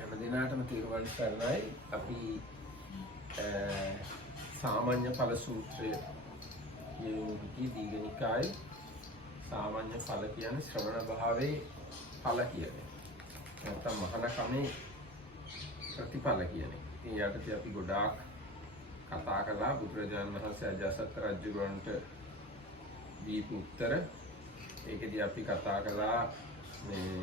හැම දිනාටම තිරුවන් සරණයි. අපි සාමාන්‍ය ඵල සූත්‍රය කියවුවේදී දීඝනිකායේ සාමාන්‍ය ඵල කියන්නේ ශ්‍රවණ භාවයේ ඵල කියන්නේ. නැත්නම් මහාන කමේ ප්‍රතිඵල කියන්නේ. ඉතින් යටතේ අපි ගොඩාක් කතා කළා බුදුරජාණන් වහන්සේ අජාසත් රජුරවන්ට දීපු උත්තර. ඒකෙදී අපි කතා කළා මේ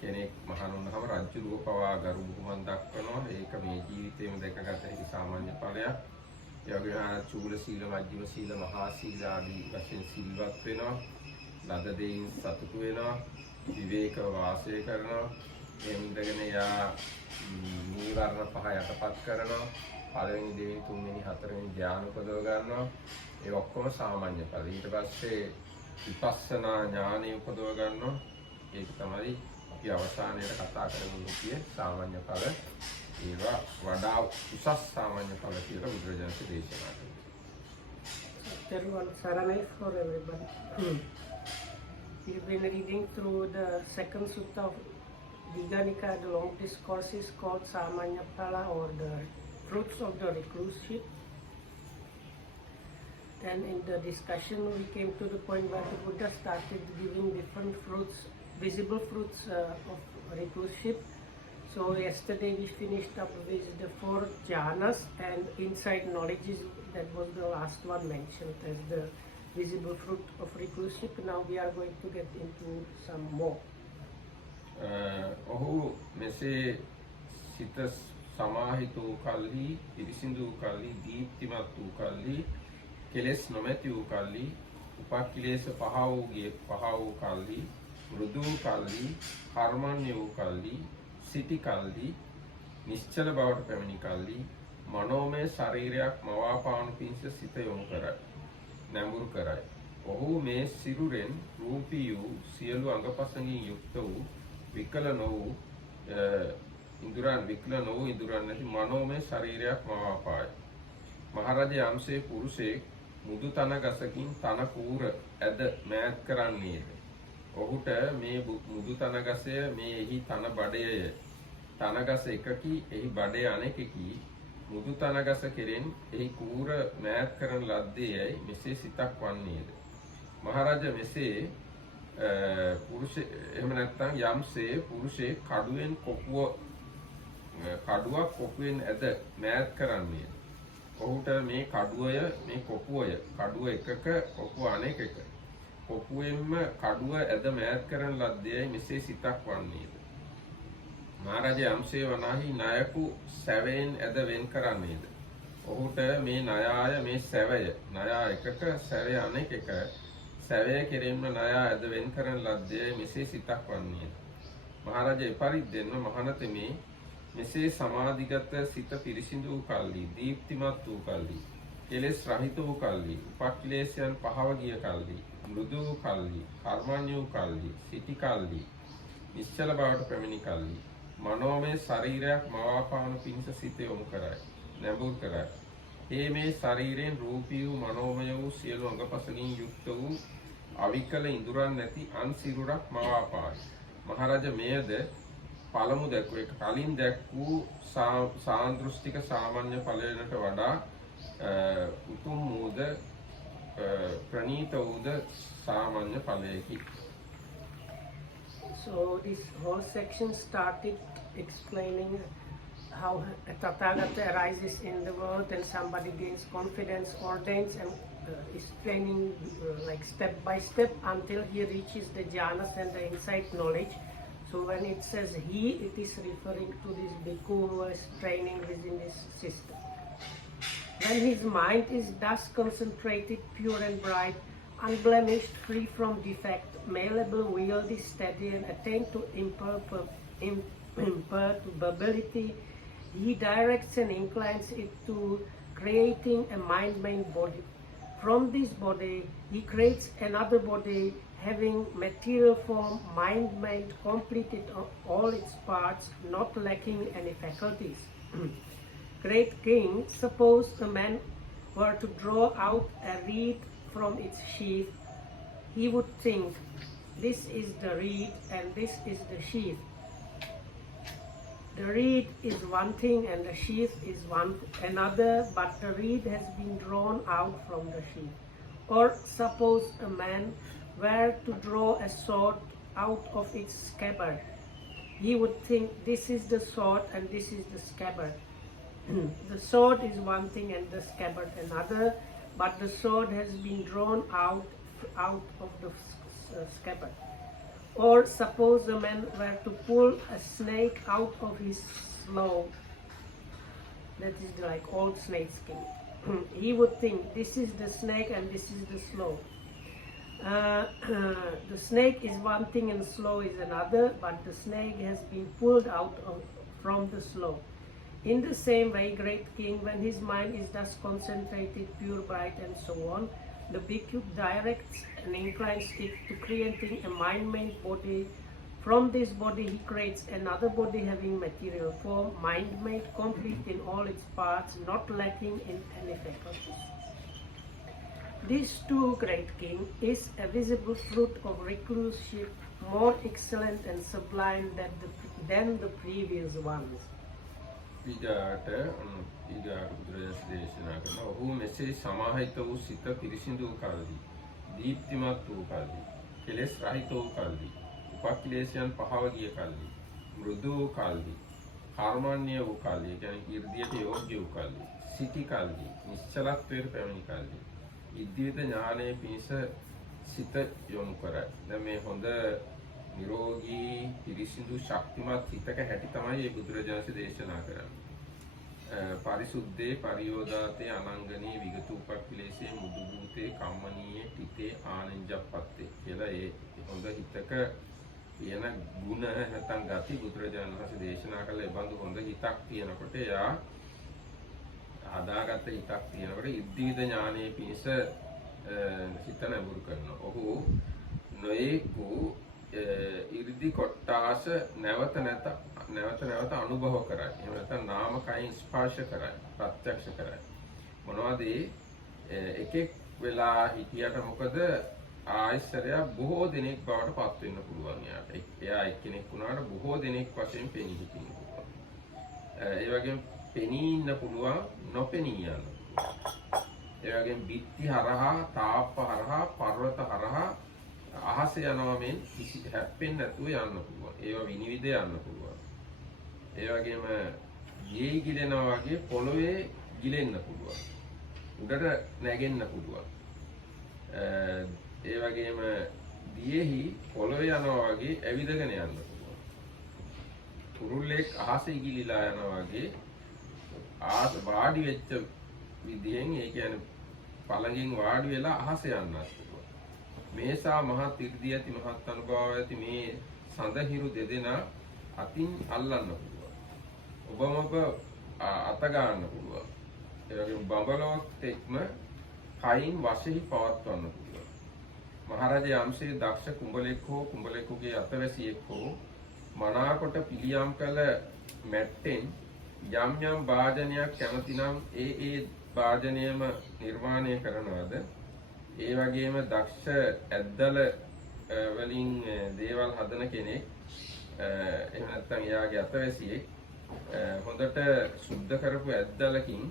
කෙනෙක් මහාන වුණාම රජුරුව පවා ගරු බුහුමන් දක්වනවා. ඒක මේ ජීවිතේම දැකගත හැකි සාමාන්‍ය ඵලයක්. ඒ වගේම චූල සීල, මජ්ක්‍ධිම සීල, මහා සීල ආදී වශයෙන් සිල්වත් වෙනවා. ලද දෙයින් සතුටු වෙනවා. විවේකව වාසය කරනවා. මේ ඉඳගෙන යා නීවරණ පහ යටපත් කරනවා. පළවෙනි, දෙවෙනි, තුන්වෙනි, හතරවෙනි ධ්‍යාන උපදව ගන්නවා. ඒ ඔක්කොම සාමාන්‍ය ඵල. ඊට පස්සේ විපස්සනා ඥානෙ උපදව ගන්නවා. ඒක තමයි අපි අවසානයේ කතා කරමු කියේ සාමාන්‍ය ඵල. ඒවා වඩා උසස් සාමාන්‍ය ඵල කියලා බුදුරජාණන් දේශනා කළා. Saranai for everybody. We've been reading through the second sutta of Dīඝanikāya. The long discourse is called Samanya Phala, or the fruits of the recluseship. And in the discussion we came to the point where the Buddha started giving different fruits, visible fruits of recluseship. So yesterday we finished up with the 4 jhanas, and insight knowledge that was the last one mentioned as the visible fruit of recluseship. Now we are going to get into some more. ඔහු මෙසේ සිත සමාහිත වූ කල්හි, පිරිසිදු වූ කල්හි, දීප්තිමත් වූ කල්හි, කෙලෙස් නොමැති වූ කල්හි, උපක්ඛිලේශ පහ වූ කල්හි, මෘදු වූ කල්හි, කර්මණ්‍ය වූ කල්හි, සිටි කල්හි, නිශ්චල බවට පැමිණි කල්හි, මනෝමය ශරීරයක් මවාපානු පිණිස සිත යොමු කරයි, නැඹුරු කරයි. ඔහු මේ සිරුරෙන් රූපී වූ සියලු අංගපසංගින් යුක්ත වූ විකල නොවූ ඉඳුරන් නැති මනෝමය ශරීරයක් මවාපායි. මහරජ යම්සේ පුරුෂයෙක් මුදු තන ගසකින් තන කූර ඇද මෑත් කරන්නේද, ඔහුට මේ මුදු තන ගසය, මේ එහි තන බඩයය, තන ගස එකකි, එහි බඩය අනෙකකි, මුදු තන ගස කෙරෙන් එහි කූර මෑත් කරන ලද්දේයයි මෙසේ සිතක් වන්නේද. මහරජ මෙසේ එහෙම නැත්නම් යම්සේ පුරුෂයෙක් කඩුවක් කොපුවෙන් ඇද මෑත් කරන්නේද, ඔහුට මේ කඩුවය, මේ කොපුවය, කඩුව එකක කොපුව අනෙකක, කොපුවෙන්ම කඩුව ඇද මෑත් කරන ලද්දේයි මෙසේ සිතක් වන්නේද. මහරජ යම්සේ වනාහි ණයකු සැවයෙන් ඇද වෙන් කරන්නේද, ඔහුට මේ ණයාය, මේ සැවය, ණයා එකක සැවය අනෙකක, සැවය කෙරෙන්ම ණයා ඇද වෙන් කරන ලද්දේයි මෙසේ සිතක් වන්නේද. මහරජ එපරිද්දෙන්ම මහණතෙමේ මෙසේ සමාධිගත සිත පිරිසිදු වූ කල්හි, දීප්තිමත් වූ කල්හි, කෙලෙස් රහිත වූ කල්හි, උපක්ඛිලේශයන් පහව ගිය කල්හි, මෘදු වූ කල්හි, කර්මණ්‍ය වූ කල්හි, සිටි කල්හි, නිශ්චල බවට පැමිණි කල්හි, මනෝමය ශරීරයක් මවාපානු පිණිස සිත යොමු කරයි, නැඹුරු කරයි. මේ ශරීරයෙන් රූපී වූ, මනෝමය වූ, සියලු අංගපසකින් යුක්ත වූ අවිකල ඉඳුරන් නැති අන් සිරුරක් මවාපායි. මහරජ මෙයද පළමු දැක්වූ, ඒක කලින් දැක්වූ සාන්දෘෂ්ටික සාමාන්‍ය ඵලයට වඩා උතුම් වූද ප්‍රණීත වූද සාමාන්‍ය ඵලයකි. So this whole section started explaining how a Tathagata arises in the world, and somebody gains confidence, ordains, and is training like step by step until he reaches the jhanas and the insight knowledge. So when it says he, it is referring to this bhikkhu who is training within this system. When his mind is thus concentrated, pure and bright, unblemished, free from defect, malleable, wieldy, steady, and attained to imperturbability, he directs and inclines it to creating a mind-mind body. From this body, he creates another body having material form, mind-mind, completed all its parts, not lacking any faculties. Great king, suppose a man were to draw out a reed from its sheath, he would think, this is the reed and this is the sheath. The reed is one thing and the sheath is another, but the reed has been drawn out from the sheath. Or suppose a man were to draw a sword out of its scabbard. He would think, this is the sword and this is the scabbard. The sword is one thing and the scabbard another, but the sword has been drawn out of the scabbard. Or suppose a man were to pull a snake out of his slough, that is like old snake skin. He would think, this is the snake and this is the slough. The snake is one thing and slough is another, but the snake has been pulled out from the slough. In the same way, great king, when his mind is thus concentrated, pure, bright, and so on, the bhikkhu directs and inclines it to creating a mind-made body. From this body he creates another body having material form, mind-made, complete in all its parts, not lacking in any faculties. This too, great king, is a visible fruit of recluseship, more excellent and sublime than the previous ones. ඊගාට බුදුරජාණන් දේශනා කරනවා ඔහු මෙසේ සමාහිත වූ සිත පිරිසිදු වූ කල්හි දීප්තිමත් වූ කල්හි කෙලෙස් රහිත වූ කල්හි උපක්ලේශයන් පහව ගිය කල්හි මෘදු වූ කල්හි කර්මණ්‍ය වූ කල්හි කියන්නේ ඊර්ධියට යෝග්‍ය වූ කල්හි සිටි කල්හි නිශ්චලත්වයට පැමිණි කල්හි ඉද්දීත ඥානයේ පිණිස සිත යොමු කරයි. දැන් මේ හොඳ නිරෝගී පිරිසිදු ශක්තිමත් හිතක හැටි තමයි මේ බුදුරජාණන් දේශනා කරන්නේ. පරිසුද්ධේ පරියෝදාතේ අනංගනේ විගතු උපක්ඛිලේසේ මුදු භූතේ කම්මනීයේ තිතේ ආනෙන්ජප්පත්තේ කියලා ඒ හොඳ හිතක තියෙන ගුණ නැත්නම් ගති බුදුරජාණන් වහන්සේ දේශනා කළ ඒ බඳු හොඳ හිතක් තියෙනකොට එයා හදාගත්ත හිතක් තියෙනකොට ඉද්දීද ඥානයේ පිණිස හිත නැඹුරු කරනවා. ඔහු නොයෙකු ඉර්ධි කොට්ටාස නැවත නැවත අනුභව කරයි. එහෙම නැත්නම් නාම කයින් ස්පර්ශ කරයි, ප්‍රත්‍යක්ෂ කරයි. මොනවද එකෙක් වෙලා හිටියට මොකද ආයසරය බොහෝ දිනක් බවට පත් වෙන්න පුළුවන් යාට. එයා එක්කෙනෙක් වුණාට බොහෝ දිනක් වශයෙන් පෙනී හිටින්න පුළුවන්. ඒ වගේම පෙනී ඉන්න පුළුවන්, නොපෙනී යන්න. ඒ වගේම බිත්ති හරහා, තාප්ප හරහා, පර්වත හරහා අහස යනවා මෙන් කිසි හැප්පෙන්නේ නැතුව යන්න පුළුවන්. ඒවා විනිවිද යන්න පුළුවන්. ඒ වගේම යෙයි ගිලෙනවා වගේ පොළොවේ ගිලෙන්න පුළුවන්. උඩට නැගෙන්න පුළුවන්. ඒ වගේම දියෙහි පොළොවේ යනවා වගේ ඇවිදගෙන යන්න පුළුවන්. කුරුල්ලෙක් අහසේ ගිලිලා යනවා වගේ වාඩි වෙච්ච විදිහෙන් ඒ කියන්නේ පළඟින් වාඩි වෙලා අහස යන්නත් පුළුවන්. මේසා මහත් ඉර්ධිය ඇති මහත් අනුභව ඇති මේ සඳහිරු දෙදෙනා අතින් අල්ලන්න පුළුවන්. ඔබම ඔබ අත ගන්න පුළුවන්. ඒ වගේම බඹලොත් එක්ම කයින් වශයෙන් පවත්වන්න පුළුවන්. මහරජා යම්සේ දක්ෂ කුඹලෙක් හෝ කුඹලෙකුගේ අතවැසියෙක් හෝ මනාකොට පිළියම් කළ මැට්ටෙන් යම් යම් වාදනයක් කැමතිනම් ඒ වාදනයම නිර්මාණය කරනවාද? ඒ වගේම දක්ෂ ඇද්දල වලින් දේවල් හදන කෙනෙක් එහෙම නැත්නම් එයාගේ අතවැසියෙක් හොඳට සුද්ධ කරපු ඇද්දලකින්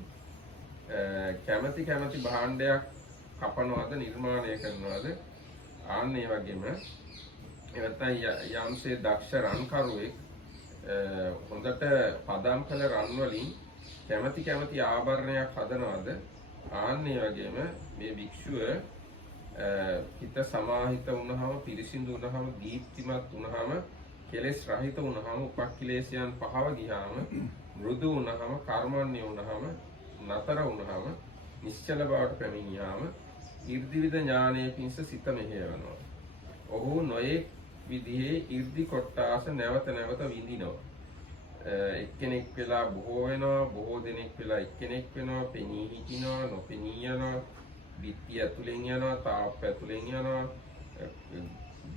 කැමති භාණ්ඩයක් කපනවාද නිර්මාණය කරනවාද? ආන්න ඒ වගේම නැත්නම් යම්සේ දක්ෂ රන්කරුවෙක් හොඳට පදම් කළ රන් වලින් කැමති ආභරණයක් හදනවාද? ආන්න ඒ වගේම මේ භික්ෂුව හිත සමාහිත වුණාම, පිරිසිදු වුණාම, දීප්තිමත් වුණාම, කෙලෙස් රහිත වුණාම, උපක්ඛිලේශයන් පහව ගියාම, මෘදු වුණාම, කර්මණ්‍ය වුණාම, නතර වුණාම, නිශ්චල බවට පැමිණියාම ඊර්ධිවිද ඥානයේ පිණිස සිත මෙහෙයවනවා. ඔහු නොයෙක් විදිහේ ඊර්ධි කොට්ටාස නැවත විඳිනවා. එක්කෙනෙක් වෙලා බොහෝ වෙනවා, බොහෝ දෙනෙක් වෙලා එක්කෙනෙක් වෙනවා, පෙනී හිටිනවා, නොපෙනී යනවා, බිත්ති ඇතුලෙන් යනවා, තාප්ප ඇතුලෙන් යනවා,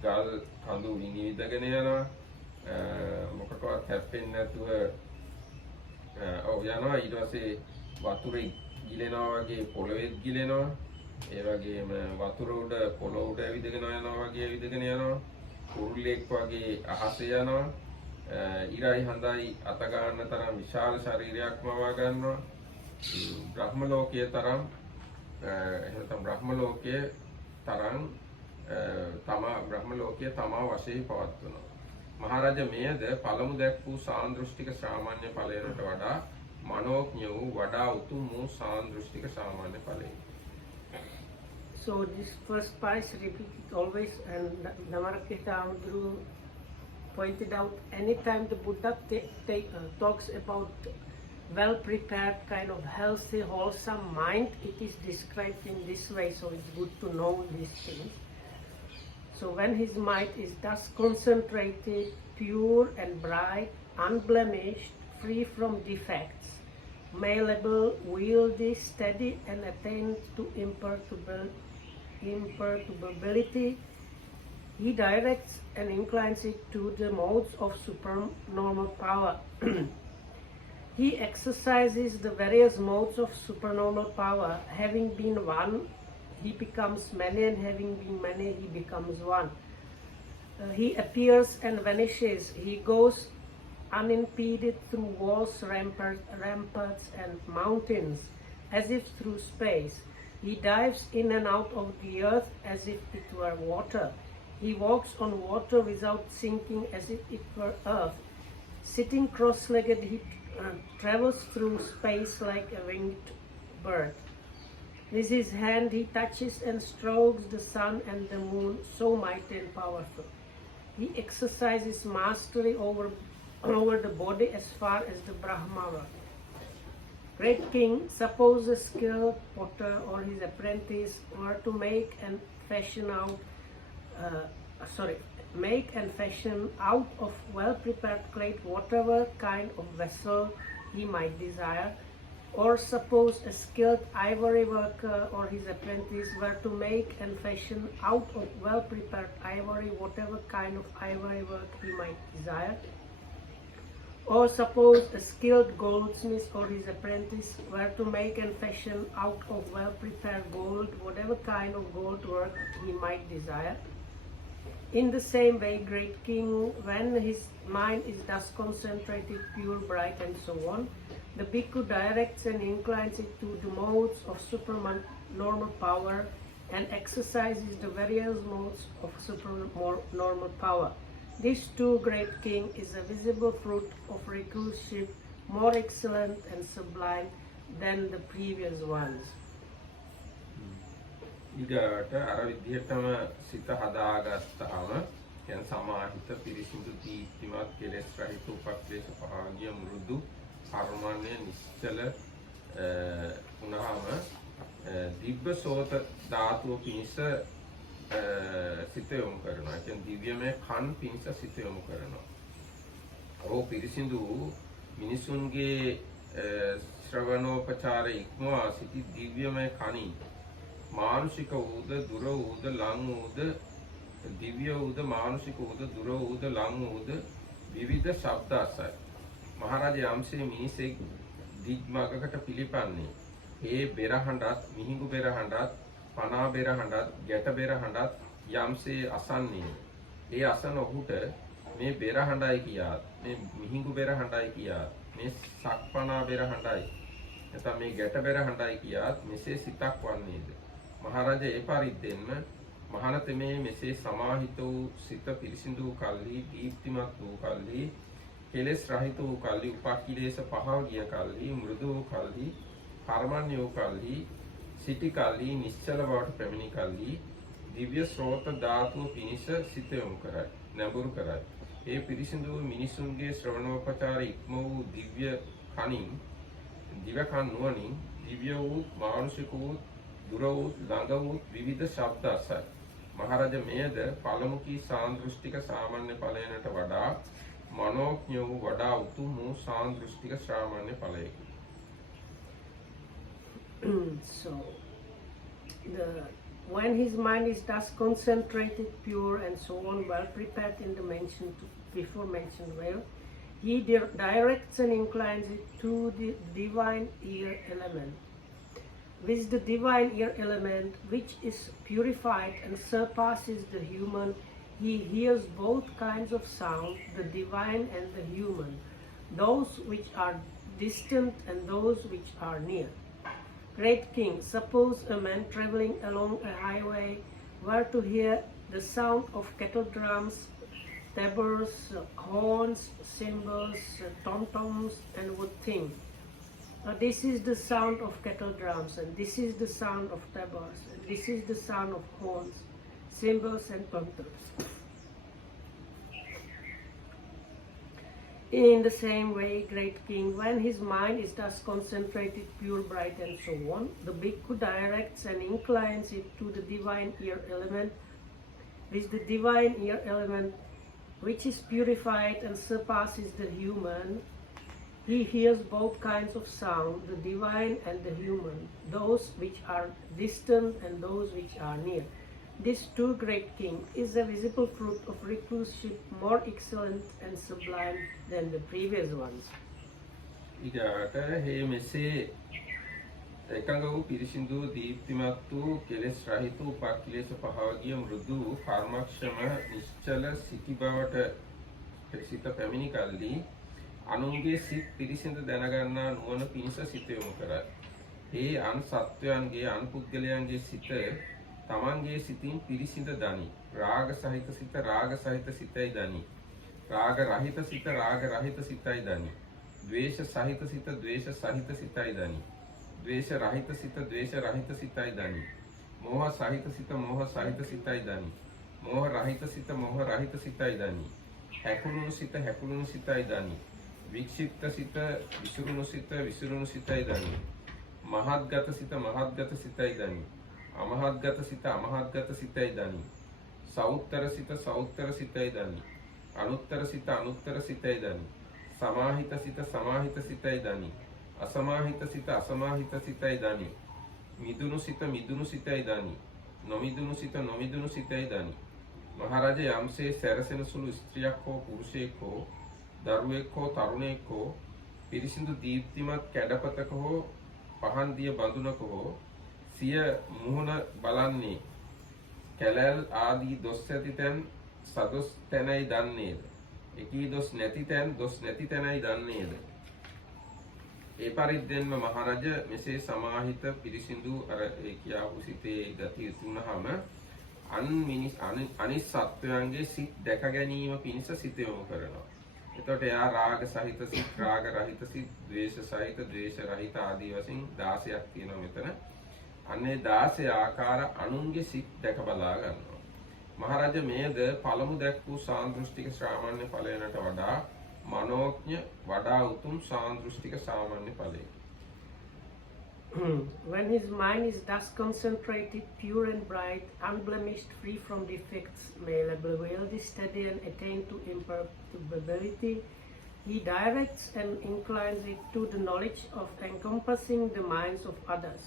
ගල් කඳු විනිවිදගෙන යනවා, මොකකවත් හැප්පෙන්නේ නැතුව යනවා. ඊට පස්සේ වතුරේ ගිලෙනවා වගේ පොළොවේ ගිලෙනවා. ඒ වගේම වතුර උඩ පොළොව උඩ ඇවිදගෙන යනවා වගේ ඇවිදගෙන යනවා. කුරුල්ලෙක් වගේ අහසේ යනවා. ඉරයි හඳයි අත ගන්න තරම් විශාල ශරීරයක් මවා ගන්නවා. බ්‍රහ්ම ලෝකයේ තරම් එහෙනම් බ්‍රහ්ම ලෝකයේ තරම් බ්‍රහ්ම ලෝකයේ තමා වශයෙන් පවත්වනවා. මහරජ මෙයද පළමු දැක් වූ සාන්දෘෂ්ටික සාමාන්‍ය ඵලයට වඩා මනෝඥ වූ වඩා උතුම් වූ සාන්දෘෂ්ටික සාමාන්‍ය ඵලයයි. So this first part is repeated always, and Namarketa Andrew pointed out anytime the Buddha talks about well-prepared kind of healthy, wholesome mind, it is described in this way, so it's good to know these things. So when his mind is thus concentrated, pure and bright, unblemished, free from defects, malleable, wieldy, steady, and attained to imperturbability, he directs and inclines it to the modes of supernormal power. He exercises the various modes of supernormal power. Having been one, he becomes many, and having been many, he becomes one. He appears and vanishes. He goes unimpeded through walls, ramparts, and mountains, as if through space. He dives in and out of the earth as if it were water. He walks on water without sinking as if it were earth. Sitting cross-legged, he travels through space like a winged bird. With his hand he touches and strokes the sun and the moon, so mighty and powerful. He exercises mastery over the body as far as the Brahmara. Great king, suppose a skilled potter or his apprentice were to make and fashion out of well-prepared clay whatever kind of vessel he might desire. Or suppose a skilled ivory worker or his apprentice were to make and fashion out of well-prepared ivory whatever kind of ivory work he might desire. Or suppose a skilled goldsmith or his apprentice were to make and fashion out of well-prepared gold whatever kind of gold work he might desire. In the same way, great king, when his mind is thus concentrated, pure, bright, and so on, the bhikkhu directs and inclines it to the modes of supernormal power and exercises the various modes of supernormal power. This too, great king, is a visible fruit of recluseship, more excellent and sublime than the previous ones. ඊට අර විදිහටම සිත හදාගත්තාම කියන්නේ සමාහිත පිරිසිදු දීප්තිමත් කෙලෙස් රහිත උපක්ලේශ පහාගිය මෘදු කර්මන්නේ නිශ්චල වුණාම දිබ්බ සෝත ධාතුව පිණිස සිත යොමු කරනවා. කියන්නේ දිව්‍යමය කන් පිණිස සිත යොමු කරනවා. ඕ පිරිසිදු මිනිසුන්ගේ ශ්‍රවණෝපචාර ඉක්මවා සිටි දිව්‍යමය කණි මානුෂික වූද දුර වූද ලං වූද දිව්‍ය වූද මානුෂික වූද දුර වූද ලං වූද විවිධ ශබ්ද අසයි. මහරජ යම්සේ මිනිසෙක් දිග්මගකට පිළිපන්නේ ඒ බෙරහඬත් මිහිඟු බෙරහඬත් පනා බෙරහඬත් ගැට බෙරහඬත් යම්සේ අසන්නේ ඒ අසන ඔහුට මේ බෙරහඬයි කියාත් මේ මිහිඟු බෙරහඬයි කියාත් මේ සක්පනා බෙරහඬයි නැත්නම් මේ ගැට බෙරහඬයි කියාත් මෙසේ සිතක් වන්නේද. මහරජ ඒ පරිද්දෙන්ම මහානතමේ මෙසේ සමාහිත වූ සිත පිරිසිදු වූ කල්හි දීප්තිමත් වූ කල්හි කෙලෙස් රහිත වූ කල්හි උපක්ඛිලේශ පහව ගිය කල්හි මෘදු වූ කල්හි කර්මණ්‍ය වූ කල්හි සිටි කල්හි නිශ්චල බවට පැමිණි කල්හි දිව්‍ය ශ්‍රෝත ධාතුව පිනිස සිත යොමු කරයි නැඹුරු කරයි. ඒ පිරිසිදු වූ මිනිසුන්ගේ ශ්‍රවණෝපචාර ඉක්ම වූ දිව්‍ය කණින් දිව කන් නුවණින් දිව්‍ය වූ මානුෂික වූ දුර වූ ළඟ වූ විවිධ ශබ්ද අසයි. මහරජ මෙයද පළමු කී සාන්දෘෂ්ටික සාමාන්‍ය ඵලයන්ට වඩා මනෝඥ වූ වඩා උතුම් වූ සාන්දෘෂ්ටික සාමාන්‍ය ඵලයකි. So, when his mind is thus concentrated, pure, and so on, well prepared in the before mentioned way, he directs and inclines it to the divine ear element. With the divine ear element, which is purified and surpasses the human, He hears both kinds of sound, the divine and the human, those which are distant and those which are near. Great King, suppose a man traveling along a highway were to hear the sound of kettle drums, tabors, horns, cymbals, tom-toms, and would think, this is the sound of kettle drums, and this is the sound of tabors, and this is the sound of horns, cymbals, and tom-toms. In the same way, Great King, when his mind is thus concentrated, pure, bright, and so on, the bhikkhu directs and inclines it to the divine ear element, which the divine ear element, which is purified and surpasses the human. He hears both kinds of sound, the divine and the human, those which are distant and those which are near. This too, Great King, is a visible fruit of recluseship, more excellent and sublime than the previous ones. ඊට හේ මෙසේ එකඟ වූ පිරිසිදු දීප්තිමත් වූ කෙලෙස් රහිත වූ උපක්ලේශ පහවගිය මෘදු කර්මක්ෂම නිශ්චල සිටි බවට සිත පැමිණි කල්ලි අනුන්ගේ සිත් පිරිසිදු දැනගන්නා නුවණ පිණිස සිත යොමු කරයි. ඒ අන් සත්වයන්ගේ අන් පුද්ගලයන්ගේ සිත තමන්ගේ සිතින් පිරිසිඳ දනි. රාග සහිත සිත රාග සහිත සිතයි දනි. රාග රහිත සිත රාග රහිත සිතයි දනි. ද්වේෂ සහිත සිත ද්වේෂ සහිත සිතයි දනි. ද්වේෂ රහිත සිත ද්වේෂ රහිත සිතයි දනි. මෝහ සහිත සිත මෝහ සහිත සිතයි දනි. මෝහ රහිත සිත මෝහ රහිත සිතයි දනි. හැකුළුණු සිත හැකුළුණු සිතයි දනි. වික්ෂිප්ත සිත විසුරුණු සිත විසුරුණු සිතයි දනි. මහත්ගත සිත මහත්ගත සිතයි දනි. අමහත්ගත සිත අමහත්ගත සිතයි දනි. සෞත්තර සිත සෞත්තර සිතයි දනි. අනුත්තර සිත අනුත්තර සිතයි දනි. සමාහිත සිත සමාහිත සිතයි දනි. අසමාහිත සිත අසමාහිත සිතයි දනි. මිදුණු සිත මිදුණු සිතයි දනි. නොමිදුණු සිත නොමිදුණු සිතයි දනි. මහරජ යම්සේ සැරසෙන සුළු ස්ත්‍රියක් හෝ පුරුෂයෙක් හෝ දරුවෙක් හෝ තරුණයෙක් හෝ පිරිසිදු දීප්තිමත් කැඩපතක හෝ පහන් දිය බඳුනක හෝ සිය මුහුණ බලන්නේ කැලැල් ආදී දොස් ඇති තැන් සදොස් තැනයි දන්නේද? එකී දොස් නැති තැන් දොස් නැති තැනයි දන්නේද? ඒ පරිද්දෙන්ම මහරජ මෙසේ සමාහිත පිරිසිදු අර ඒ කියාපු සිතේ ගතිය තුනහම අනිත් සත්වයන්ගේ සිත් දැක ගැනීම පිණිස සිත යොමු කරනවා. එතකොට එයා රාග සහිත සිත් රාග රහිත සිත් ද්වේෂ සහිත ද්වේෂ රහිත ආදී වශයෙන් 16ක් තියෙනවා මෙතන. අන්නේ 16 ආකාර අනුන්ගේ සිත් දැක බලා ගන්නවා. මහරජ මේද පළමු දැක් වූ සාන්දෘෂ්ටික සාමාන්‍ය ඵලයකට වඩා මනෝඥ වඩා උතුම් සාන්දෘෂ්ටික සාමාන්‍ය ඵලයයි. When his mind is thus concentrated, pure and bright, unblemished, free from defects, malleable, wieldy, steady, and attain to imperturbability, he directs and inclines it to the knowledge of encompassing the minds of others.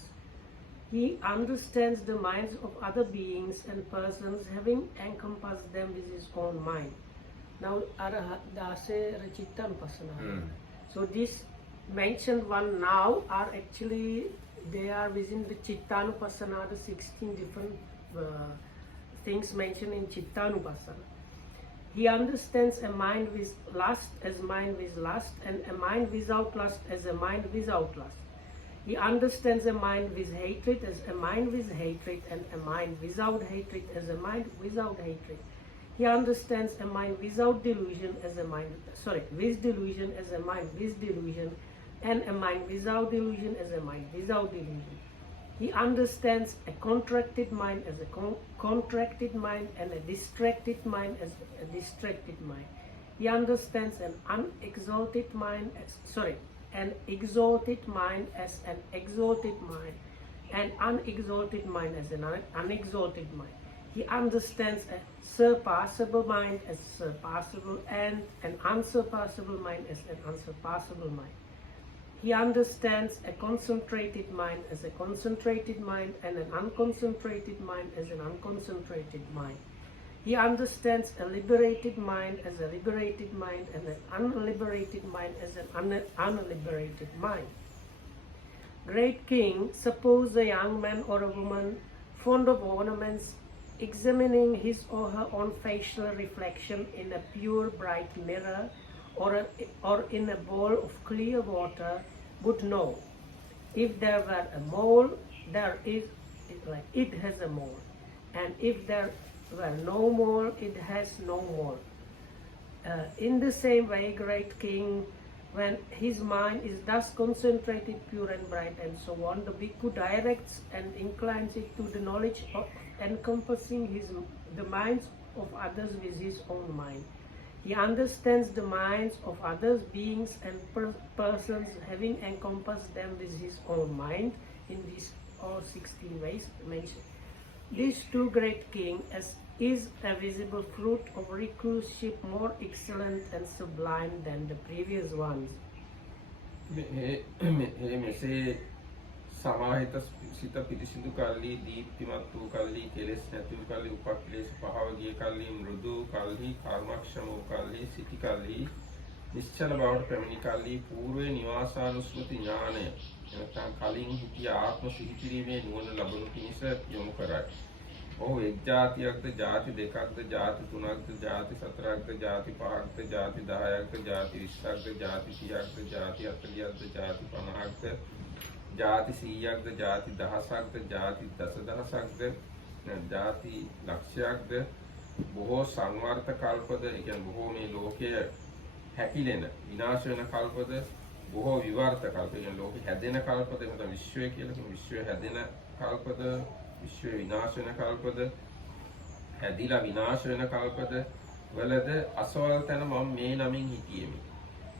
He understands the minds of other beings and persons, having encompassed them with his own mind. Now, so this mentioned one now are actually, they are within the Chittanupassana, the 16 different things mentioned in Chittanupassana. He understands a mind with lust as mind with lust, and a mind without lust as a mind without lust. He understands a mind with hatred as a mind with hatred, and a mind without hatred as a mind without hatred. He understands a mind without delusion as a mind, with delusion as a mind with delusion, and a mind without delusion as a mind without delusion. He understands a contracted mind as a contracted mind, and a distracted mind as a distracted mind. He understands an exalted mind as an exalted mind as an exalted mind, and unexalted mind as an unexalted mind. He understands a surpassable mind as surpassable, and an unsurpassable mind as an unsurpassable mind. He understands a concentrated mind as a concentrated mind, and an unconcentrated mind as an unconcentrated mind. He understands a liberated mind as a liberated mind, and an unliberated mind as an unliberated mind. Great King, suppose a young man or a woman fond of ornaments examining his or her own facial reflection in a pure bright mirror or in a bowl of clear water would know. If there were a mole, there is, like it has a mole. And if there were no mole, it has no mole. In the same way, great king, when his mind is thus concentrated, pure and bright, and so on, the bhikkhu directs and inclines it to the knowledge of encompassing the minds of others with his own mind. He understands the minds of others, beings and persons, having encompassed them with his own mind in these all 16 ways mentioned. These two great king is a visible fruit of recluseship more excellent and sublime than the previous ones. මෙසේ සමාහිත සිත පිරිසිදු කල්ලි දීප්තිමත් වූ කල්ලි කෙලෙස් නැති වූ කල්ලි උපක්ලේශ පහව ගිය කල්ලි මෘදු කල්ලි කර්මක්ෂම වූ කල්ලි සිටි කල්ලි නිශ්චල බවට පැමිණි කල්ලි పూర్වේ නිවාසානුස්මෘති ඥානය එනකම් කලින් හිටිය ආත්ම සිහි කිරීමේ නුවණ ලැබුණු පිණිස යොමු කරයි. ඔහු එක් ජාතියක්ද ජාති දෙකක්ද ජාති තුනක්ද ජාති සතරක්ද ජාති පහක්ද ජාති 10ක්ද ජාති 20ක්ද ජාති 30ක්ද ජාති 40ක්ද ජාති 50ක්ද ජාති 100ක්ද ජාති දහසක්ද ජාති දසදහසක්ද ජාති ලක්ෂයක්ද බොහෝ සංවර්ත කල්පද ඒ කියන්නේ බොහෝ මේ ලෝකයේ හැකිලෙන විනාශ වෙන කල්පද බොහෝ විවර්ත කල්ප ඒ කියන්නේ ලෝකෙ හැදෙන කල්පද එහෙම තමයි විශ්වය කියලා කියන විශ්වය හැදෙන කල්පද විශ්වය විනාශ වෙන කල්පද හැදිලා විනාශ වෙන කල්පද වලද අසවල් තැන මම මේ නමින් හිටියෙමි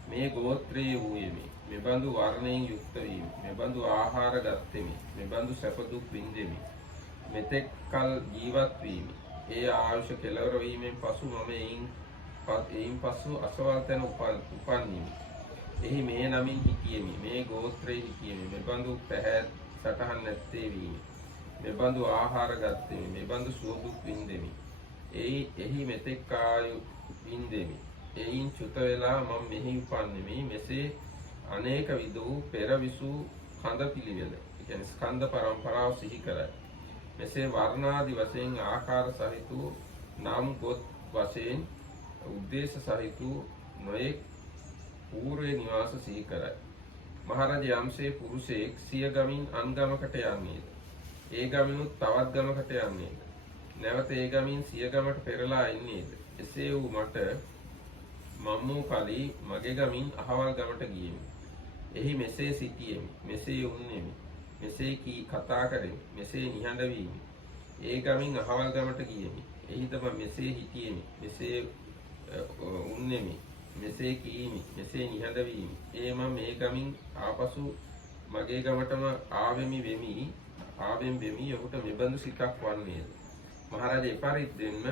මේ ගෝත්‍රයේ වූයෙමි මෙබඳු වර්ණයෙන් යුක්ත වීමි මෙබඳු ආහාර ගත්තෙමි මෙබඳු සැප දුක් විඳෙමි මෙතෙක් කල ජීවත් වීමි ඒ ආයුෂ කෙලවර වීමෙන් පසු මම එයින් පසු අසවල් තැන උපන්නිමි එහි මේ නමින් හිටියෙමි මේ ගෝත්‍රයේ හිටියෙමි මෙබඳු පැහැත් සටහන් නැත්තේ වීමි මෙබඳු ආහාර ගත්තෙමි මෙබඳු සුව දුක් විඳෙමි එහි මෙතෙක් ආයු විඳෙමි එයින් චුත වෙලා මම මෙහි උපන්නෙමි මෙසේ අනේක විද වූ පෙර විසූ කඳ පිළිවෙල ඒ කියන්නේ ස්කන්ධ පරම්පරාව සිහි කරයි මෙසේ වර්ණාදි වශයෙන් ආකාර සහිත වූ නම් ගොත් වශයෙන් උද්දේශ සහිත වූ නොයෙක් పూర్වේ නිවාස සිහි කරයි මහරජ යම්සේ පුරුෂයෙක් සිය ගමින් අන් ගමකට යන්නේද ඒ ගමිනුත් තවත් ගමකට යන්නේද නැවත ඒ ගමින් සිය ගමට පෙරලා එන්නේද එසේ වූ මට මම වූ කලී මගේ ගමින් අහවල් ගමට ගියෙමි එහි මෙසේ සිටියෙමි මෙසේ උන්නේමි මෙසේ කතා කරෙමි මෙසේ නිහඬ වීමි ඒ ගමින් අහවල් ගමට ගියෙමි එහිද මම මෙසේ හිටියෙමි මෙසේ උන්නේමි මෙසේ කීමි මෙසේ නිහඬ වීමි ඒ මම මේ ගමින් ආපසු මගේ ගමටම ආවෙමි වෙමි ඔහුට මෙබඳු සිතක් වන්නේද මහරජා එපරිද්දෙන්ම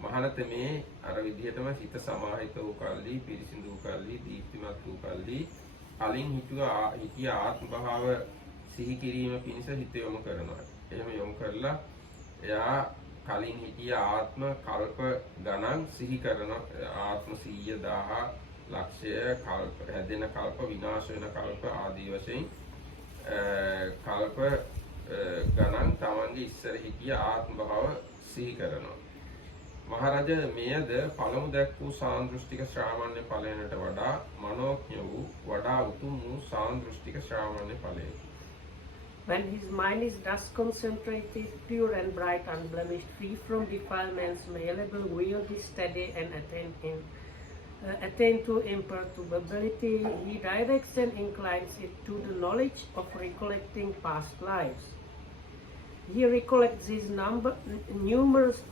මහණතමේ අර විදිහටම හිත සමාහිත වූ කල්ලි පිරිසිදු වූ කල්ලි දීප්තිමත් වූ කල්ලි කලින් හිටිය ආත්ම භාව සිහි කිරීම පිණිස හිත යොමු කරනවා එහෙම යොමු කරලා එයා කලින් හිටිය ආත්ම කල්ප ගණන් සිහි කරන ආත්ම 100,000 ලක්ෂය කල්ප හැදෙන කල්ප විනාශ වෙන කල්ප ආදී වශයෙන් කල්ප ගණන් තමන්ගේ ඉස්සර හිටිය ආත්ම භාව සිහි කරනවා මහරජ මෙයද පළමු දැක් වූ සාන්දෘෂ්ටික ශ්‍රාවණ්‍ය ඵලයකට වඩා මනෝඥ වූ වඩා උතුම් වූ සාන්දෘෂ්ටික ශ්‍රාවණ්‍ය ඵලයයි When his mind is thus concentrated, pure and bright, unblemished, free from defilements, malleable, will be steady and attain to imperturbability, he directs and inclines it to the knowledge of recollecting past lives. He recollects his numerous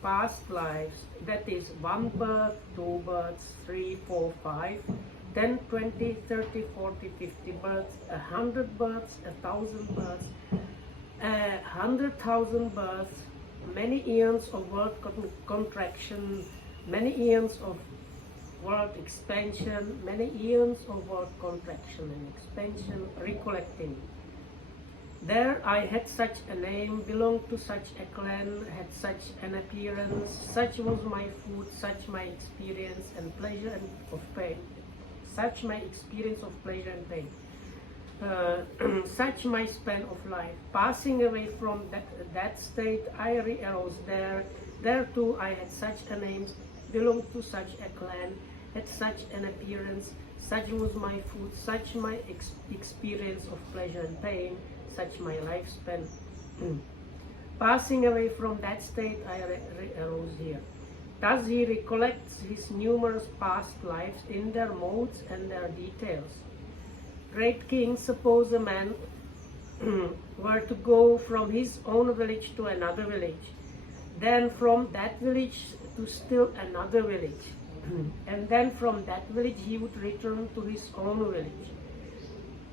past lives, that is 1 birth, 2 births, 3, 4, 5, 10, 20, 30, 40, 50 births, 100 births, 1,000 births, 100,000 births, many eons of world contraction, many eons of world expansion, many eons of world contraction and expansion, recollecting. There I had such a name, belonged to such a clan, had such an appearance, such was my food, such my experience and pleasure and of pain. Such my experience of pleasure and pain. such my span of life. Passing away from that state, I re-arose there. There too I had such a name, belonged to such a clan, had such an appearance, such was my food, such my experience of pleasure and pain, such my lifespan. Passing away from that state, I arose here. Thus he recollects his numerous past lives in their modes and their details. Great king, suppose a man were to go from his own village to another village, then from that village to still another village, and then from that village he would return to his own village.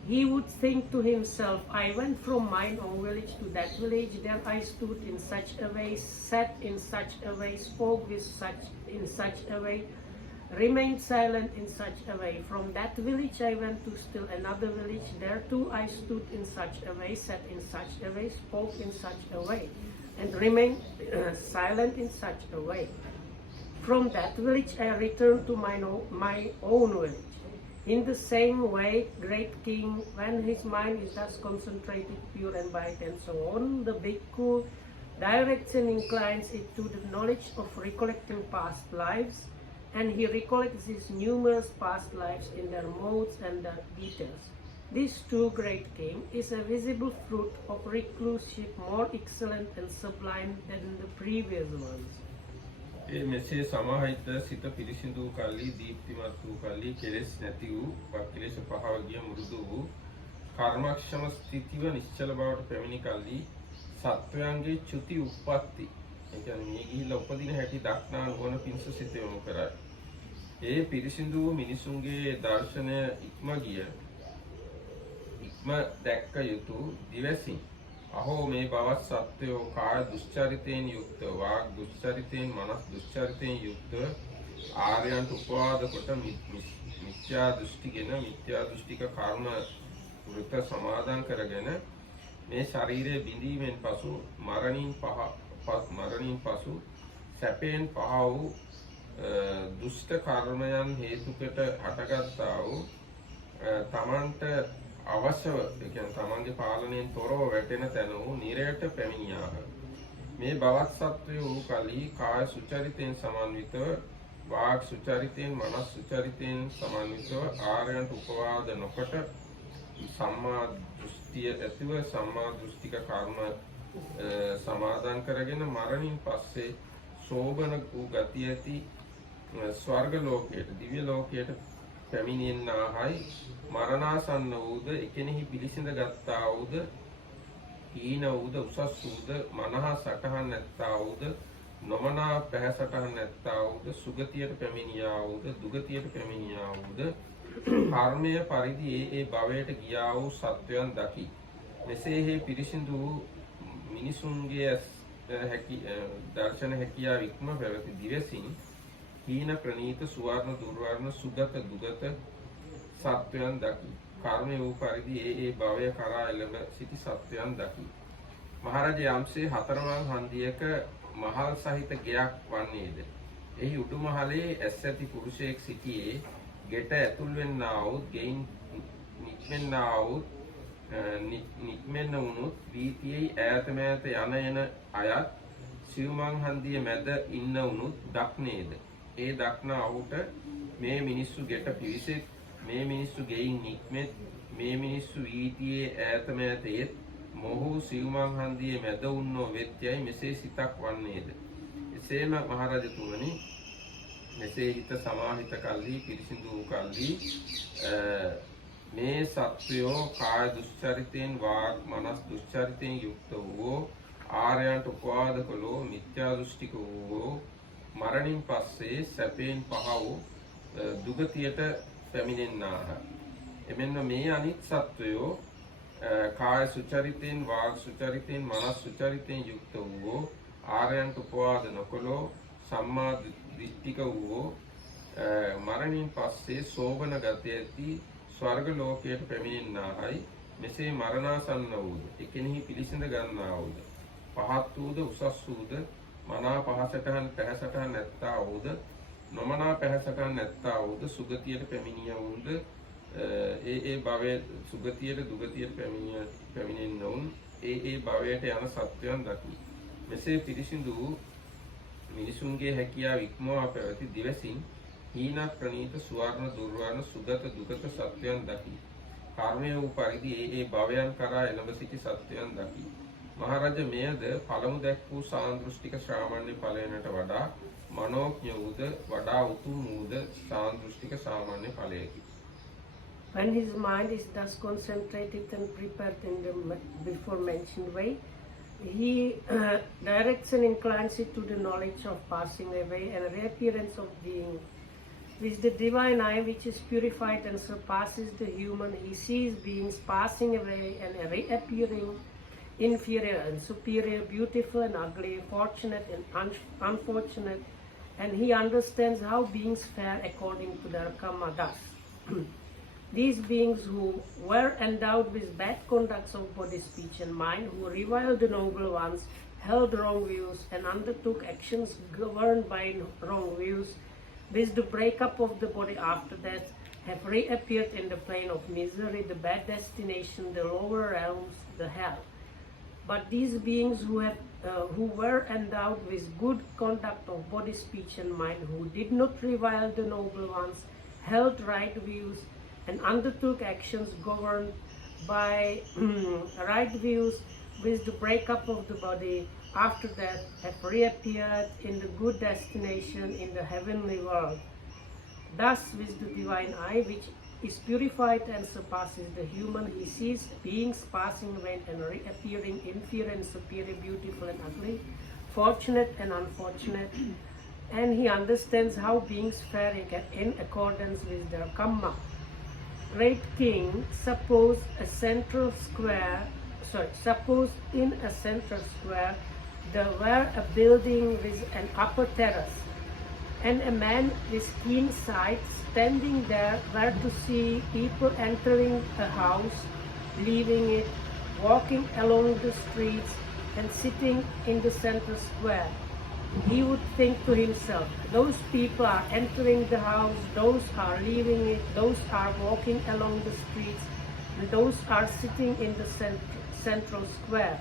He would think to himself, I went from mine own village to that village, there I stood in such a way, sat in such a way, spoke in such a way, remained silent in such a way. From that village I went to still another village, there too I stood in such a way, sat in such a way, spoke in such a way, and remained silent in such a way. From that village I returned to my own village. In the same way, great king, when his mind is thus concentrated, pure and bright and so on, the bhikkhu directs and inclines it to the knowledge of recollecting past lives, and he recollects his numerous past lives in their modes and their details. This too, great king, is a visible fruit of recluseship more excellent and sublime than the previous ones. මෙසේ සමාහිත සිත පිරිසිදු කල්ලි දීප්තිමත් වූ කල්ලි කෙලෙස් නැති වූ කෙලෙස් පහව ගිය මුරුදු වූ කර්මක්ෂම ස්ථිතිව නිශ්චල බවට පැමිණි කල්ලි සත්වයන්ගේ චුති උප්පත්ති ඒ කියන්නේ මේ ගිහිල්ලා උපදින හැටි දක්නා නුවණ පිණිස සිත යොමු කරයි. ඒ පිරිසිදු මිනිසුන්ගේ දර්ශනය ඉක්ම ගිය ඉක්ම දැක්ක යුතු දිවසින් अहो मे भवत् सत्यो काय दुश्चरितेन युक्त वाग दुश्चरितेन मनस दुश्चरितेन युक्त आर्यंत उपवाद කොට මිත්‍යා දෘෂ්ටිගෙන මිත්‍යා දෘෂ්ටික කර්ම වෘත සමාදන් කරගෙන මේ ශරීරයේ බිඳීමෙන් පසු මරණින් පසු සැපෙන් පහ වූ දුෂ්ට කර්මයන් හේතුකට හටගත්තා වූ තමන්ට අවශ්‍යව ඒ කියන්නේ තමන්ගේ පාලනයෙන් තොරව වැටෙන තැන වූ නිරයට පැමිණියාහ. මේ භවත් සත්වය වූ කලී කාය සුචරිතෙන් සමන්විතව වාග් සුචරිතෙන් මනස් සුචරිතෙන් සමන්විතව ආර්යයන්ට උපවාද නොකොට සම්මා දෘෂ්ටිය ඇතිව සම්මා දෘෂ්ටික කර්ම සමාදන් කරගෙන මරණින් පස්සේ සෝබන වූ ගතිය ඇති ස්වර්ග ලෝකයට දිව්‍ය ලෝකයට පැමිණෙන්නාහයි මරණාසන්න වූද එකෙනෙහි පිළිසිඳ ගත්තා වූද හීන වූද උසස් වූද මනහා සටහන් නැත්තා වූද නොමනා පැහැසටහන් නැත්තා වූද සුගතියට පැමිණියා වූද දුගතියට පැමිණියා වූද කර්මය පරිදි ඒ භවයට ගියා වූ සත්වයන් දකි. මෙසේ හේ පිරිසිදු මිනිසුන්ගේ හැකි දර්ශන හැකියාව ඉක්ම පැවති දිවසින් හීන ප්‍රනීත සුවර්ණ දුර්වර්ණ සුගත දුගත සත්වයන් දකි. කර්මය වූ පරිදි ඒ භවය කරා එළඹ සිටි සත්වයන් දකි. මහරජා යම්සේ හතරමං හන්දියක මහල් සහිත ගෙයක් වන්නේද එහි උඩුමහලේ ඇස් ඇති පුරුෂයෙක් සිටියේ ගෙට ඇතුල් වෙන්නා වූ ගෙයින් නික්මෙන්නා වූ නික්මෙන්න වුණුත් වීතියේ ඈත මෑත යන එන අයත් සිව්මං හන්දිය මැද ඉන්න වුණුත් දක්නේද ඒ දක්නා ඔහුට මේ මිනිස්සු ගෙට පිවිසෙත් මේ මිනිස්සු ගෙයින් නික්මෙත් මේ මිනිස්සු වීතියේ ඈත මෑත ඒත් මොහු සිව්මං හන්දියේ මැද උන්නෝ වෙත්‍යයි මෙසේ සිතක් වන්නේද. එසේම මහරජතුමනි මෙසේ හිත සමාහිත කල්හි පිරිසිදු වූ කල්හි මේ සත්වයෝ කාය දුස්චරිතෙන් වාග් මනස් දුස්චරිතෙන් යුක්ත වූ ආර්යයන්ට උපවාද කළෝ මිත්‍යා දෘෂ්ටික වූ මරණින් පස්සේ සැපෙන් පහ වූ දුගතියට පැමිණෙන්නාහ. එමෙන්න මේ අනිත් සත්වයෝ කාය සුචරිතෙන් වාග් සුචරිතෙන් මනස් සුචරිතෙන් යුක්ත වූ ආර්යයන්ට උපවාද නොකළෝ සම්මා දෘෂ්ටික වූ මරණින් පස්සේ සෝබන ගතිය ඇති ස්වර්ග ලෝකයට පැමිණෙන්නාහයි. මෙසේ මරණාසන්න වූද එකෙනෙහි පිළිසිඳ ගන්නා වූද පහත් වූද උසස් වූද මනා පහසටහන් පැහැසටහන් නැත්තා වූද නොමනා පැහැසටහන් නැත්තා වූද සුගතියට පැමිණිය වූද ඒ භවයේ සුගතියට දුගතියට පැමිණෙන්නේ නොවුන් ඒ භවයට යන සත්වයන් දකි. මෙසේ පිරිසිදු මිනිසුන්ගේ හැකියාව ඉක්මවා පැවති දිවසින් හීන ප්‍රනීත සුවර්ණ දුර්වර්ණ සුගත දුගත සත්වයන් දකි. කර්මය වූ පරිදි ඒ භවයන් කරා එළඹ සිටි සත්වයන් දකි. මහරජ මෙයද පළමු දැක් වූ සාන්දෘෂ්ටික ශ්‍රාමණ්‍ය ඵලයනට වඩා මනෝඥ වූද වඩා උතුම් වූද සාන්දෘෂ්ටික සාමාන්‍ය ඵලයකි. When his mind is thus concentrated and prepared in the before mentioned way, he directs and inclines it to the knowledge of passing away and reappearance of being. With the divine eye, which is purified and surpasses the human, he sees beings passing away and reappearing, inferior and superior, beautiful and ugly, fortunate and unfortunate, and he understands how beings fare according to their karma thus. These beings who were endowed with bad conducts of body, speech and mind, who reviled the noble ones, held wrong views and undertook actions governed by wrong views, with the breakup of the body after death, have reappeared in the plane of misery, the bad destination, the lower realms, the hell. But these beings who were endowed with good conduct of body, speech and mind, who did not revile the noble ones, held right views, and undertook actions governed by right views, with the breakup of the body after death, have reappeared in the good destination in the heavenly world. Thus, with the divine eye, which is purified and surpasses the human, he sees beings passing away and reappearing, inferior and superior, beautiful and ugly, fortunate and unfortunate, and he understands how beings fare in accordance with their karma. Great king, suppose in a central square there were a building with an upper terrace, and a man with keen sight standing there were to see people entering a house, leaving it, walking along the streets, and sitting in the central square. He would think to himself, those people are entering the house, those are leaving it, those are walking along the streets, and those are sitting in the central square.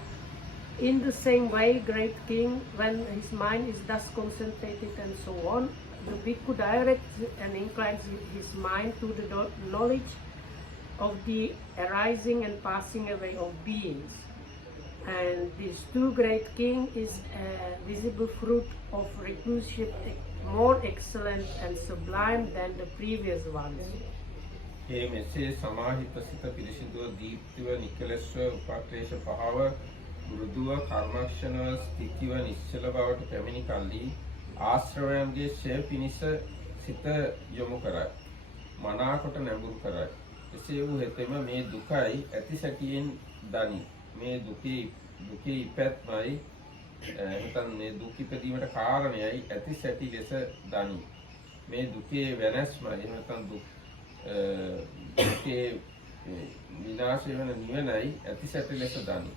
In the same way, great king, when his mind is thus concentrated and so on, the bhikkhu directs and inclines his mind to the knowledge of the arising and passing away of beings. And this too great king is a visible fruit of recluseship, more excellent and sublime than the previous ones. ඒ මෙසේ සමාහිත සිත පිරිසිදුව දීප්තිව නිකලස්ව උපක්ලේශ පහව මෘදුව කර්මක්ෂණව ස්ථිතිව නිශ්චල බවට පැමිණි කල්හි ආශ්‍රවයන්ගේ ක්ෂය පිණිස සිත යොමු කරයි. මනාකොට නැඹුරු කරයි. එසේ වූ හෙතෙම මේ දුකයි ඇති සැටියෙන් දනි. මේ දුකේ ඉපැත්මයි නැත්නම් මේ දුක් ඉපදීමට කාරණයයි ඇති සැටි ලෙස දනි. මේ දුකේ වෙනස්මයි නැත්නම් දුකේ විනාශය වෙන නිවනයි ඇති සැටි ලෙස දනි.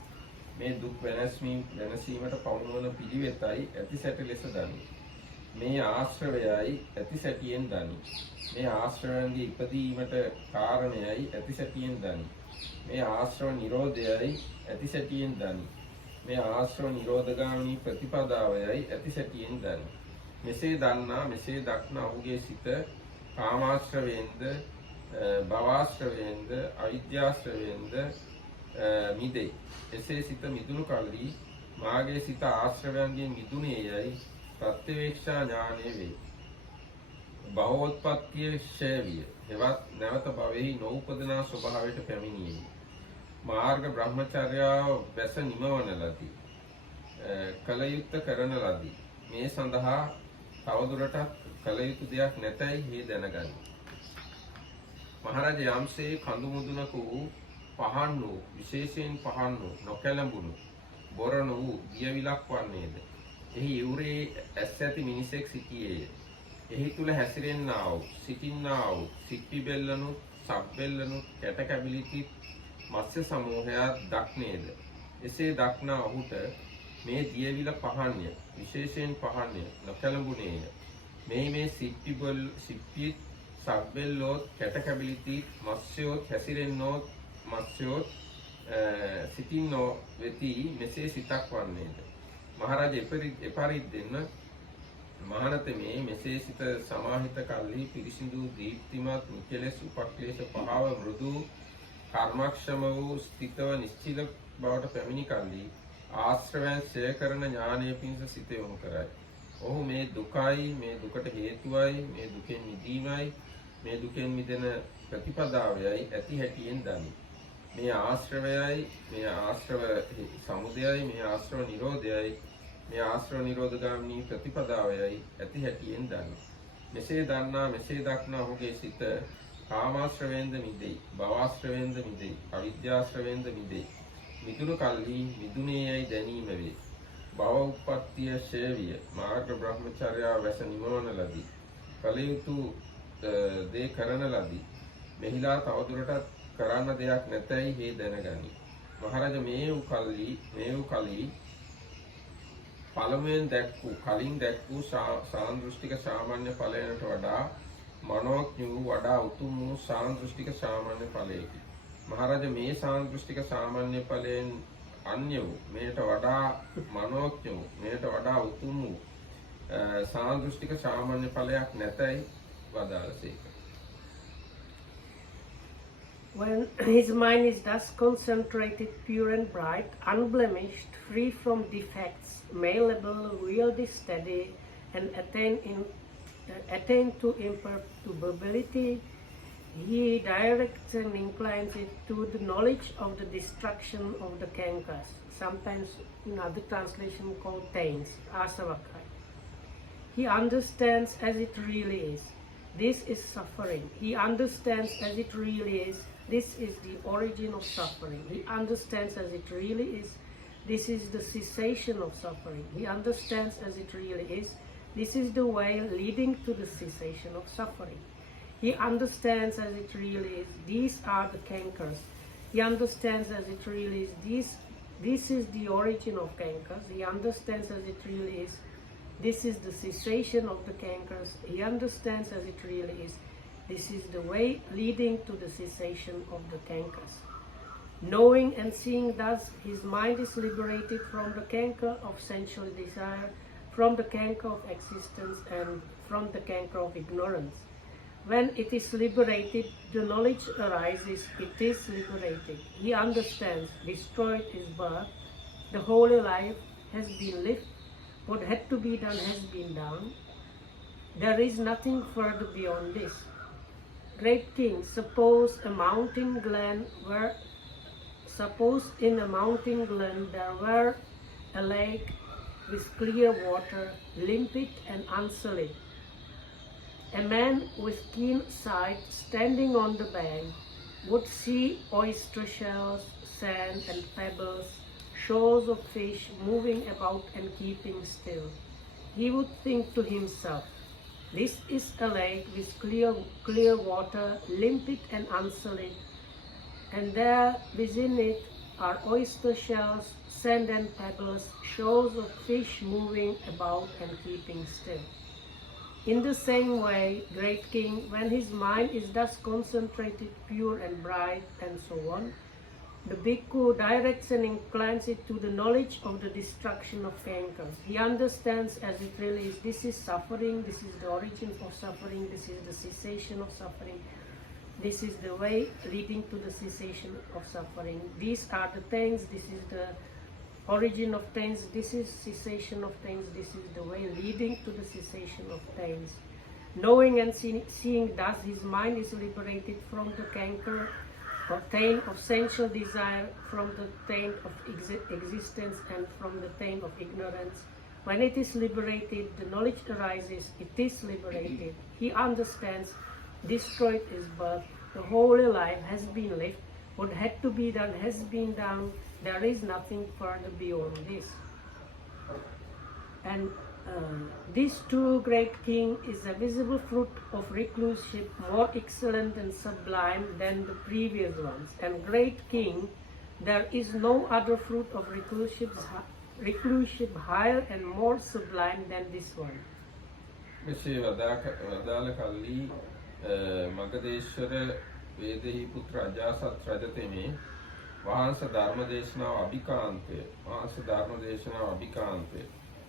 මේ දුක් වෙනසීමට පවුණවන පිළිවෙතයි ඇති සැටි ලෙස දනි. මේ ආශ්‍රවයයි ඇති සැටියෙන් දනි. මේ ආශ්‍රවයන්ගේ ඉපදීමට කාරණයයි ඇති සැටියෙන් දනි. මේ ආශ්‍රව නිරෝධයයි ඇති සැටියෙන් දනි. මේ ආශ්‍රව නිරෝධගාමී ප්‍රතිපදාවයයි ඇති සැටියෙන් දනි. මෙසේ දන්නා මෙසේ දක්නා ඔහුගේ සිත කාමාශ්‍රවයෙන්ද භවආශ්‍රවයෙන්ද අවිද්‍යාශ්‍රවයෙන්ද මිදේ. එසේ සිත මිදුණු කල්හි මාගේ සිත ආශ්‍රවයන්ගෙන් මිදුණේයයි ප්‍රත්‍යවේක්ෂා ඥානය වේ. භවෝත්පත්තිය ක්ෂය විය. හෙවත් නැවත භවෙහි නොඋපදනා ස්වභාවයට පැමිණියේ. මාර්ග බ්‍රහ්මචර්යාව වැස නිමවන ලදී. කල යුත්ත කරන ලදී. මේ සඳහා තවදුරටත් කල යුතු දෙයක් නැතයි හේ දැනගනි. මහරජ යම්සේ කඳු මුදුනක වූ පහන් වූ විශේෂයෙන් පහන් වූ නොකැලඹුණු බොරණ වූ දියවිලක් වන්නේද. එහි ඉවුරේ ඇස් ඇති මිනිසෙක් සිටියේය. එහි තුල හැසිරෙන්නා වූ සිටින්නා වූ සිප්පිබෙල්ලනු සබ්බෙල්ලනු කැටකැබිලිති මත්ස්‍ය සමූහයක් දක්නේද. එසේ දක්නා ඔහුට මේ දියවිල පහන්ය විශේෂයෙන් පහන්ය නොකැලඹුණේය. මේ සිප්පි සබ්බෙල්ලෝත් කැටකැබිලිති මත්ස්‍යෝත් හැසිරෙන්නෝත් මත්ස්‍යෝත් සිටින්නෝ වෙති මෙසේ සිතක් වන්නේද. මහරජ එපරිද්දෙන්න මහානතමේ මෙසේ සිත සමාහිත කල්හි පිරිසිදු දීප්තිමත් නිකලෙස් උපක්ලේශ පහව මෘදු කර්මක්ෂම වූ ස්ථිතව නිශ්චිත බවට පැමිණි කල්හි ආශ්‍රවයන් ඡය කරන ඥානය පිණිස සිත යොමු කරයි. ඔහු මේ දුකයි, මේ දුකට හේතුවයි, මේ දුකෙන් මිදීමයි, මේ දුකෙන් මිදෙන ප්‍රතිපදාවයයි ඇති හැටියෙන් දනි. මේ ආශ්‍රවයයි, මේ ආශ්‍රව සමුදයයි, මේ ආශ්‍රව නිරෝධයයි, මේ ආශ්‍රව නිරෝධගාමිනී ප්‍රතිපදාවයයි ඇති හැටියෙන් දනි. මෙසේ දන්නා, මෙසේ දක්නා ඔහුගේ සිත කාමාශ්‍රවයෙන්ද මිදෙයි, භවආශ්‍රවයෙන්ද මිදෙයි, අවිද්‍යාශ්‍රවයෙන්ද මිදෙයි. මිදුණු කල්හි මිදුනේ යයි දැනීම වේ. භව උප්පත්තිය ක්ෂය විය. මාර්ග බ්‍රහ්මචර්යාව වැස නිමවන ලදී. කල යුතු දේ කරන ලදී. මෙහිලා තවදුරටත් කරන්න දෙයක් නැතයි හේ දැනගනි. මහරජ මේ වූ කල්හි පළමුවෙන් කලින් දැක්වූ සාන්දෘෂ්ටික සාමාන්‍ය ඵලයකට වඩා මනෝඥ වූ වඩා උතුම් වූ සාන්දෘෂ්ටික සාමාන්‍ය ඵලයකි. මහරජ මේ සාන්දෘෂ්ටික සාමාන්‍ය ඵලයෙන් අන්‍ය වූ මෙයට වඩා මනෝඥ වූ මෙයට වඩා උතුම් වූ සාන්දෘෂ්ටික සාමාන්‍ය ඵලයක් නැතයි වදාළසේක. When his mind is thus concentrated, pure and bright, unblemished, free from defects, malleable, really steady, and attain to imperturbability, he directs and inclines it to the knowledge of the destruction of the kankas, sometimes in other translation called taints, asavakai. He understands as it really is. This is suffering. He understands as it really is. This is the origin of suffering. He understands as it really is. This is the cessation of suffering. He understands as it really is. This is the way leading to the cessation of suffering. He understands as it really is. These are the cankers. He understands as it really is. This is the origin of cankers. He understands as it really is. This is the cessation of the cankers. He understands as it really is. This is the way leading to the cessation of the cankers. Knowing and seeing thus, his mind is liberated from the canker of sensual desire, from the canker of existence, and from the canker of ignorance. When it is liberated, the knowledge arises, it is liberated. He understands, destroyed is birth, the holy life has been lived, what had to be done has been done. There is nothing further beyond this. Great king, suppose in a mountain glen there were a lake with clear water, limpid and unsullied. A man with keen sight standing on the bank would see oyster shells, sand and pebbles, shoals of fish moving about and keeping still. He would think to himself, this is a lake with clear water, limpid and unsullied, and there within it are oyster shells, sand and pebbles, shoals of fish moving about and keeping still. In the same way, great king, when his mind is thus concentrated, pure and bright, and so on, the bhikkhu directs and inclines it to the knowledge of the destruction of cankers. He understands as it really is. This is suffering, this is the origin of suffering, this is the cessation of suffering, this is the way leading to the cessation of suffering. These are the things, this is the origin of pains, this is cessation of pains, this is the way leading to the cessation of pains. Knowing and seeing thus, his mind is liberated from the canker or taint of sensual desire, from the taint of existence, and from the taint of ignorance. When it is liberated, the knowledge arises, it is liberated. He understands, destroyed is birth, the holy life has been lived, what had to be done has been done, there is nothing further beyond this. And this too, great king, is a visible fruit of recluseship, more excellent and sublime than the previous ones. And great king, there is no other fruit of recluseship higher and more sublime than this one. මෙසේ වදාළ කල්හි මගදේශ්වර වේදෙහි පුත්‍ර අජාසත් රජතෙමේ වහන්ස ධර්මදේශනාව අභිකාන්තය වහන්සේ ධර්මදේශනාව අභිකාන්තය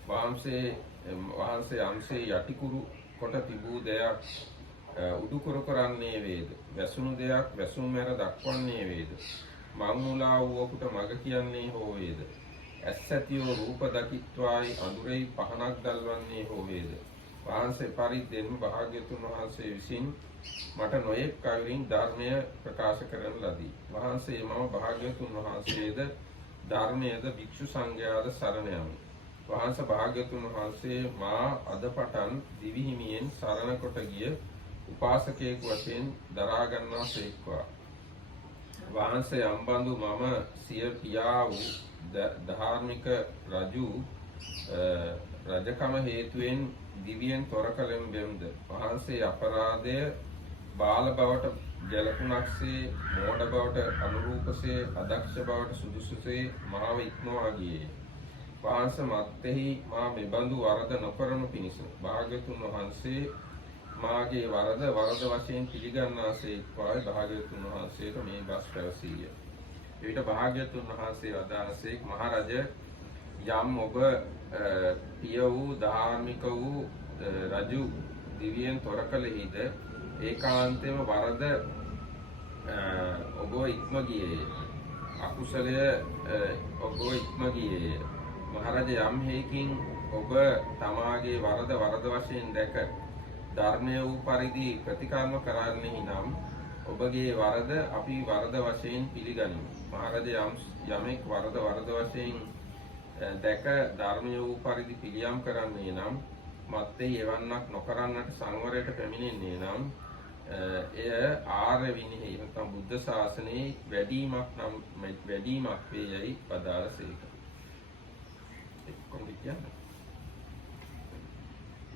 වහන්සේ යම්සේ යටිකුරු කොට තිබූ දෙයක් උඩුකුරු කරන්නේ වේද වැසුණු දෙයක් වැසුම් මැර දක්වන්නේ වේද මංමුලා වූවකුට මග කියන්නේ හෝ වේද ඇස් ඇතියෝ රූප දකිත්වායි අඳුරෙහි පහනක් දල්වන්නේ හෝ වේද වහන්සේ පරිද්දෙන්ම භාග්‍යතුන් වහන්සේ විසින් මට නොයෙක් අයුරින් ධර්මය ප්‍රකාශ කරන ලදී. වහන්සේ මම භාග්‍යතුන් වහන්සේද ධර්මයේද භික්ෂු සංඝයාද සරණ යමි. වහන්සේ භාග්‍යතුන් වහන්සේ මා අද පටන් දිවි හිමියෙන් සරණ කොට ගිය උපාසකයෙකු වශයෙන් දරා ගන්නා සේක්වා. වහන්සේ අම්බඳු මම සිය පියා වූ ධාර්මික රජු රජකම හේතුවෙන් දිවියෙන් තොර කලෙම් බෙම්ද වහන්සේ අපරාධය බාල බවට ජලකුණක්සේ මෝඩ බවට අනුරූපසේ අදක්ෂ බවට සුදුසුසේ මාව ඉක්මවා ගියේ. වහන්සේ මත්තෙහි මා මෙබඳු වරද නොකරනු පිණිස භාග්‍යතුන් වහන්සේ මාගේ වරද වශයෙන් පිළිගන්නාසේක්වායි භාග්‍යතුන් වහන්සේට මේ බස් පැවසීය. එවිට භාග්‍යතුන් වහන්සේ වදාළසේක් මහරජ යම් ඔබ පිය වූ ධාර්මික වූ රජු දිවියෙන් තොර කළෙහිද ඒකාන්තයෙන්ම වරද ඔබ ඉක්ම ගියේ අකුසලය ඔබ ඉක්ම ගියේ මහරජ යම් හේකින් ඔබ තමාගේ වරද වශයෙන් දැක ධර්මය වූ පරිදි ප්‍රතිකර්ම කරන්නෙහි නම් ඔබගේ වරද අපි වරද වශයෙන් පිළිගනිමු. මහරජ යමෙක් වරද වශයෙන් දැක ධර්මය වූ පරිදි පිළියම් කරන්නේ නම් මත්තේ එවන්නක් නොකරන්නට සංවරයට පැමිණෙන්නේ නම් එය ආර්ය විනයෙහි නැත්නම් බුද්ධ ශාසනයේ වැඩිමක් වේ යයි පදාළසේක. කොහොමද කියන්නේ?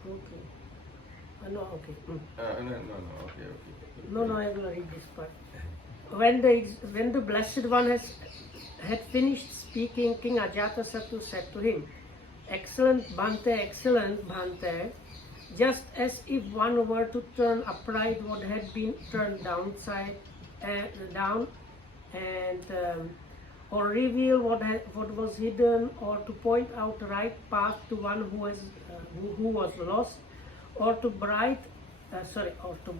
Okay. No, okay. No, okay. No, I will read this part. When the Blessed One had finished speaking, King Ajatasattu said to him, excellent Bhante, just as if one were to turn upright what had been turned down or reveal what was hidden, or to point out the right path to one who was lost, or to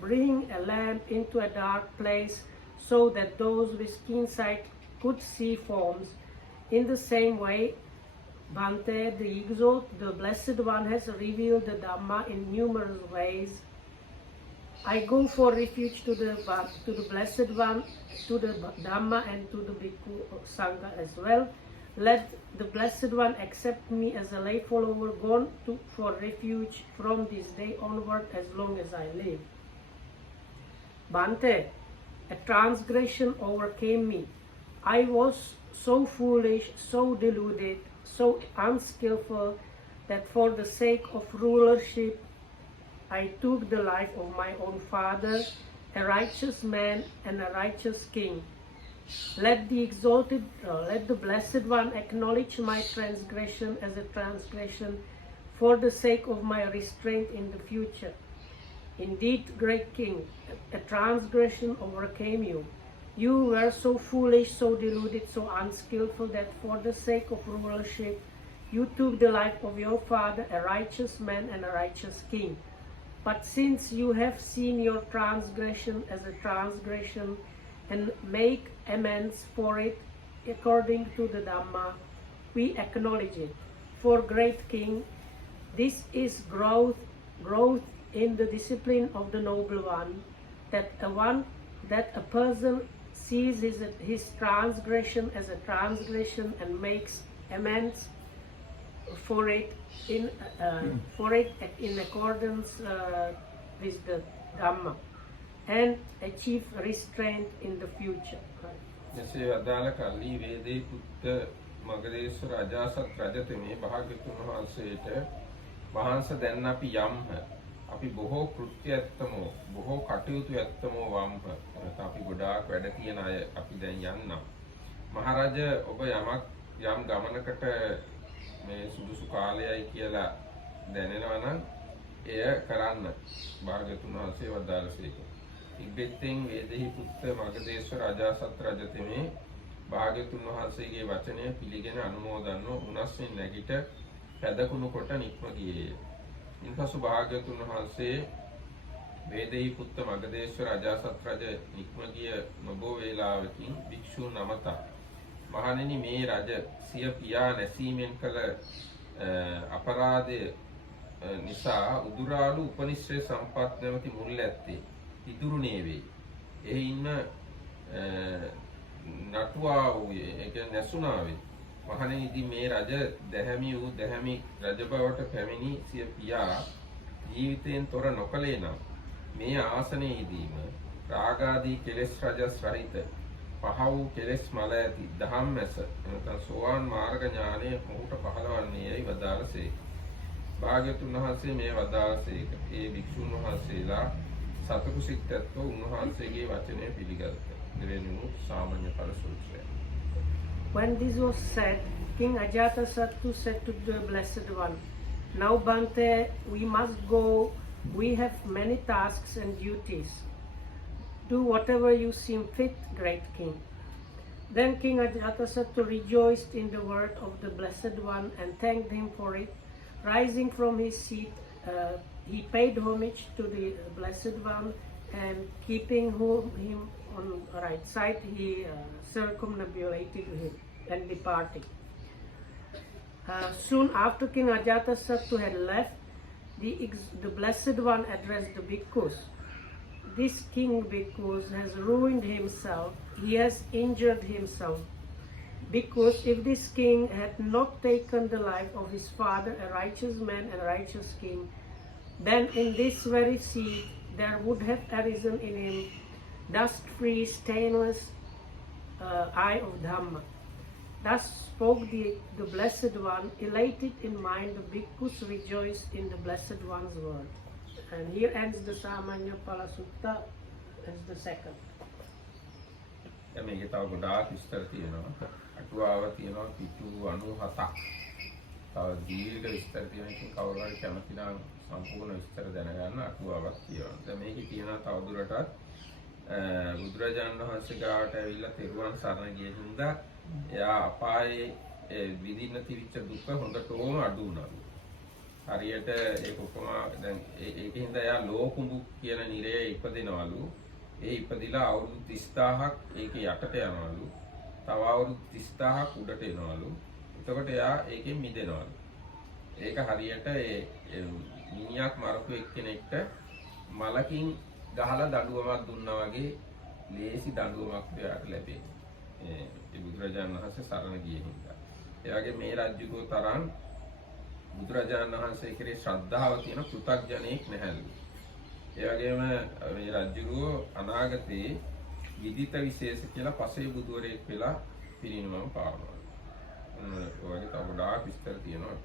bring a lamp into a dark place so that those with keen sight could see forms. In the same way, Bhante, the Blessed One has revealed the Dhamma in numerous ways. I go for refuge to the Blessed One, to the Dhamma and to the Bhikkhu Sangha as well. Let the Blessed One accept me as a lay follower, gone for refuge from this day onward as long as I live. Bhante, a transgression overcame me. I was so foolish, so deluded, so unskillful that for the sake of rulership I took the life of my own father, a righteous man and a righteous king. Let the Blessed One acknowledge my transgression as a transgression for the sake of my restraint in the future. Indeed, great King, a transgression overcame you. You were so foolish, so deluded, so unskillful that for the sake of rulership you took the life of your father, a righteous man and a righteous king. But since you have seen your transgression as a transgression and make amends for it according to the Dhamma, we acknowledge it. For great King, this is growth in the discipline of the Noble One, that a person sees his transgression as a transgression and makes amends for it in accordance with the Dhamma, and achieve restraint in the future. එසේ අදාළ කල්ලි වේදේ පුත්ත මගදේශ්වර අජාසත් රජතෙමේ භාග්‍යතුන් වහන්සේට වහන්සේ දැන් අපි යම්හ අපි බොහෝ කෘත්‍ය ඇත්තමෝ බොහෝ කටයුතු ඇත්තමෝ වම්හ නැත්නම් අපි ගොඩාක් වැඩ තියෙන අය අපි දැන් යන්නම් මහරජ ඔබ යම් ගමනකට මේ සුදුසු කාලයයි කියලා දැනෙනවා නම් එය කරන්න භාග්‍යතුන් වහන්සේ වදාළසේක. ඉබ්බෙත්තෙන් වේදෙහි පුත්ත මගදේශ රජාසත් රජතෙමේ භාග්‍යතුන් වහන්සේගේ වචනය පිළිගෙන අනුමෝදන්ව උනස්සින් නැගිට පැදකුණු කොට නික්ම ගියේය. ඉන්පසු භාග්‍යතුන් වහන්සේ වේදෙහි පුත්ත මගදේශ රජාසත් රජ නික්ම ගිය නොබෝ වේලාවකින් භික්ෂූන් නමතා මහණෙනි මේ රජ සිය පියා නැසීමෙන් කළ අපරාධය නිසා උදුරාලු උපනිශ්‍රේ සම්පත් නැමැති මුල් ඇත්තේ ඉදුරුනේ වේ. එයින්ම නටුවා වූයේ ඒ කියන්නේ නැසුණා වේ. මහණෙනි ඉතින් මේ රජ දැහැමි වූ දැහැමි රජ බවට පැමිණි සිය පියා ජීවිතයෙන් තොර නොකලේ නම් මේ ආසනයේදීම රාගාදී කෙලෙස් රජ සහිත පහ වූ කෙලෙස් මල ඇති දහම් මැස එනතන සෝවාන් මාර්ග ඥානය මොහුට පහළවන්නේයි වදාළසේක. භාග්‍යතුන් වහන්සේ මේ වදාළසේක. ඒ භික්ෂුන් වහන්සේලා සතකු සිට්ඨත්ව උන්වහන්සේගේ වචනය පිළිගත්තා. දෙවෙනි සාමාන්‍ය ඵල සූත්‍රය. When this was said, King Ajatasattu said to the Blessed One, "Now, Bhante, we must go. We have many tasks and duties. Do whatever you seem fit, great King." Then King Ajatasattu rejoiced in the word of the Blessed One and thanked him for it. Rising from his seat, he paid homage to the Blessed One, and keeping him on the right side, he circumambulated him and departed. Soon after King Ajatasattu had left, the Blessed One addressed the bhikkhus. This king bhikkhus has ruined himself, he has injured himself. Because if this king had not taken the life of his father, a righteous man and righteous king, then in this very seat there would have arisen in him dust-free, stainless eye of Dhamma. Thus spoke the Blessed One, elated in mind, the bhikkhus rejoiced in the Blessed One's word. And here ends the Samanya Phala Sutta as the second. මේකේ තව ගොඩාක් විස්තර තියෙනවා. අටුවාව තියෙනවා පිටු 97ක්. තව දීර්ඝ විස්තර තියෙනවා. ඉතින් කවුරු හරි කැමති නම් සම්පූර්ණ විස්තර දැනගන්න අටුවාවක් තියෙනවා. දැන් මේකේ තියෙනවා තව දුරටත් බුදුරජාණන් වහන්සේ ගාවට ඇවිල්ලා තෙරුවන් සරණ ගිය හින්දා එයා අපායේ විඳින්න තිරිච්ච දුක හොඳටම අඩු වුණා. හරියට ඒක උපමා දැන් ඒකින්ද එයා ලෝකුඹු කියන නිරයේ ඉපදිනවලු. ඒ ඉපදිලා අවුරුදු 30000ක් ඒකේ යටට යනවලු. තව අවුරුදු 30000ක් උඩට එනවලු. එතකොට එයා ඒකෙන් මිදෙනවලු. ඒක හරියට ඒ මිනිහක් මරපු එක්කෙනෙක්ට මලකින් ගහලා දඬුවමක් දුන්නා වගේ ලේසි දඬුවමක් එයාට ලැබේ. ඒ බුදුරජාණන් වහන්සේ සරණ ගියේ හින්දා. ඒ වගේ මේ රජුගේ තරම් බුදුරජාණන් වහන්සේ කෙරේ ශ්‍රද්ධාව තියෙන පෘථග්ජනෙක් නැහැලු. ඒ වගේම මේ රජුගේ අනාගතේ විදිත විශේෂ කියලා පසේ බුදුවරයෙක් වෙලා පිරිනමම පාරනවා. ඔය වගේ තව ගොඩාක් විස්තර තියෙනවා.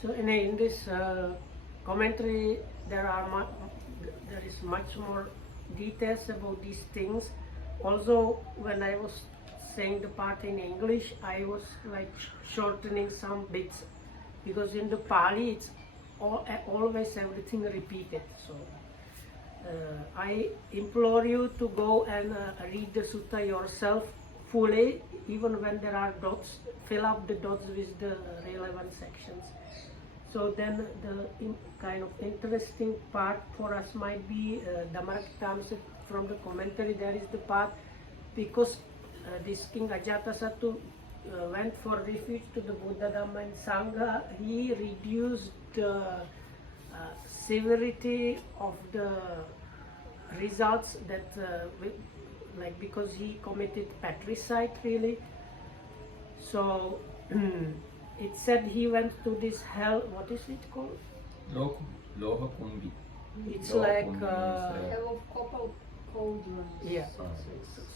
So in this commentary, there is much more details about these things. Also, when I was saying the part in English, I was like shortening some bits because in the Pali it's always everything repeated. So I implore you to go and read the sutta yourself fully, even when there are dots. Fill up the dots with the relevant sections. So then the kind of interesting part for us might be Dhammarakhitamsa from the commentary. There is the part because this King Ajatasattu went for refuge to the Buddha, Dhamma and Sangha. He reduced the severity of the results that like because he committed patricide really. So it said he went to this hell. What is it called? Loha Kundi. It's Loha like Kundi Hell of copper cauldrons. yeah.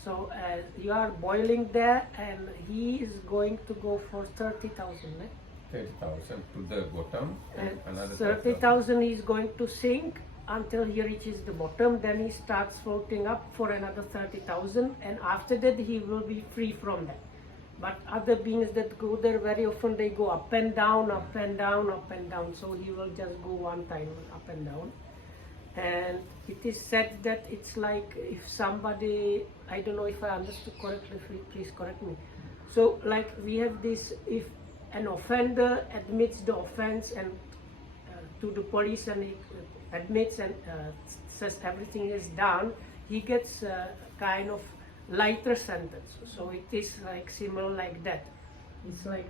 So you are boiling there, and he is going to go for 30,000. 30,000 to the bottom and another 30,000 he is going to sink until he reaches the bottom. Then he starts floating up for another 30,000, and after that he will be free from that. But other beings that go there very often, they go up and down, up and down, up and down. So he will just go one time up and down. And it is said that it's like if somebody, I don't know if I understood correctly, please correct me. So like we have this, if an offender admits the offense and to the police and he admits and says everything is done, he gets kind of lighter sentence. So it is like similar like that. It's like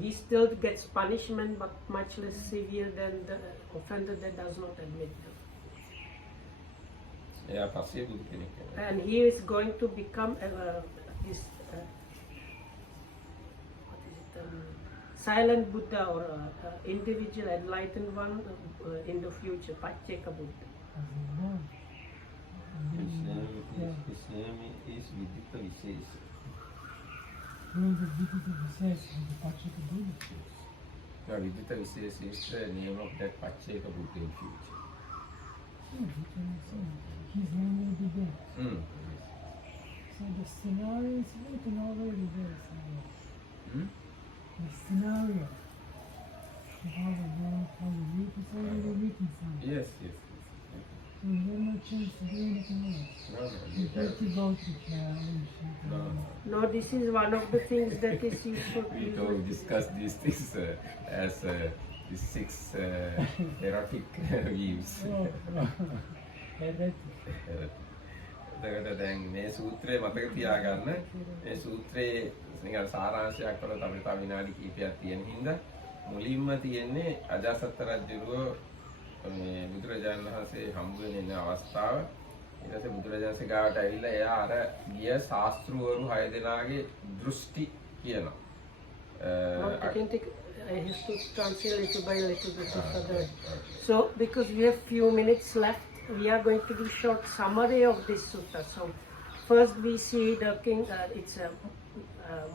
he still gets punishment but much less severe than the offender that does not admit them. එයා පස්සේ බුදු කෙනෙක් වෙනවා. And he is going to become this what is it, silent Buddha or individual enlightened one in the future, Pacceka Buddha. His name is Vidita Visesa. Now, Vidita Visesa is the name of that Pacceka Buddha in future. His name will be there. Mm. So the scenario is written already there. Hmm? The scenario. How you read is already written somewhere. Yes. So you have no chance to do anything else. No, You have to go to challenge. No, this is one of the things that is useful. We don't discuss these things as the 6 erotic views. එතකොට දැන් මේ සූත්‍රය මතක තියාගන්න. මේ සූත්‍රයේ නිකන් සාරාංශයක් වල තමයි තව විනාඩි කිහිපයක් තියෙන හින්දා මුලින්ම තියෙන්නේ අජාසත් රජුව මේ බුදුරජාණන් වහන්සේ හම්බ වෙන අවස්ථාව. ඊට පස්සේ බුදුරජාණන් වහන්සේ ගාවට ඇවිල්ලා එයා අර ගිය ශාස්ත්‍රවරු 6 දෙනාගේ දෘෂ්ටි කියනවා. I have to translate little by little bit further. So, because we have few minutes left, we are going to do short summary of this sutta. So, first we see the king. It's a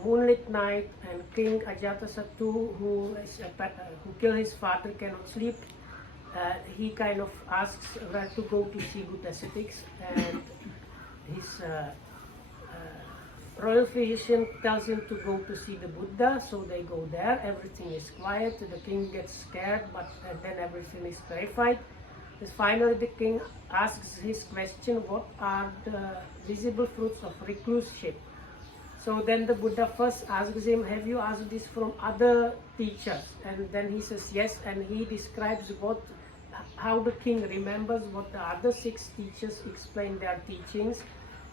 moonlit night, and King Ajatasattu, who killed his father, cannot sleep. He kind of asks where to go to see good ascetics, and his royal physician tells him to go to see the Buddha, so they go there. Everything is quiet. The king gets scared, but then everything is clarified. Then finally, the king asks his question: what are the visible fruits of recluseship? So then the Buddha first asks him, have you asked this from other teachers? And then he says yes, and he describes how the king remembers what the other 6 teachers explain their teachings.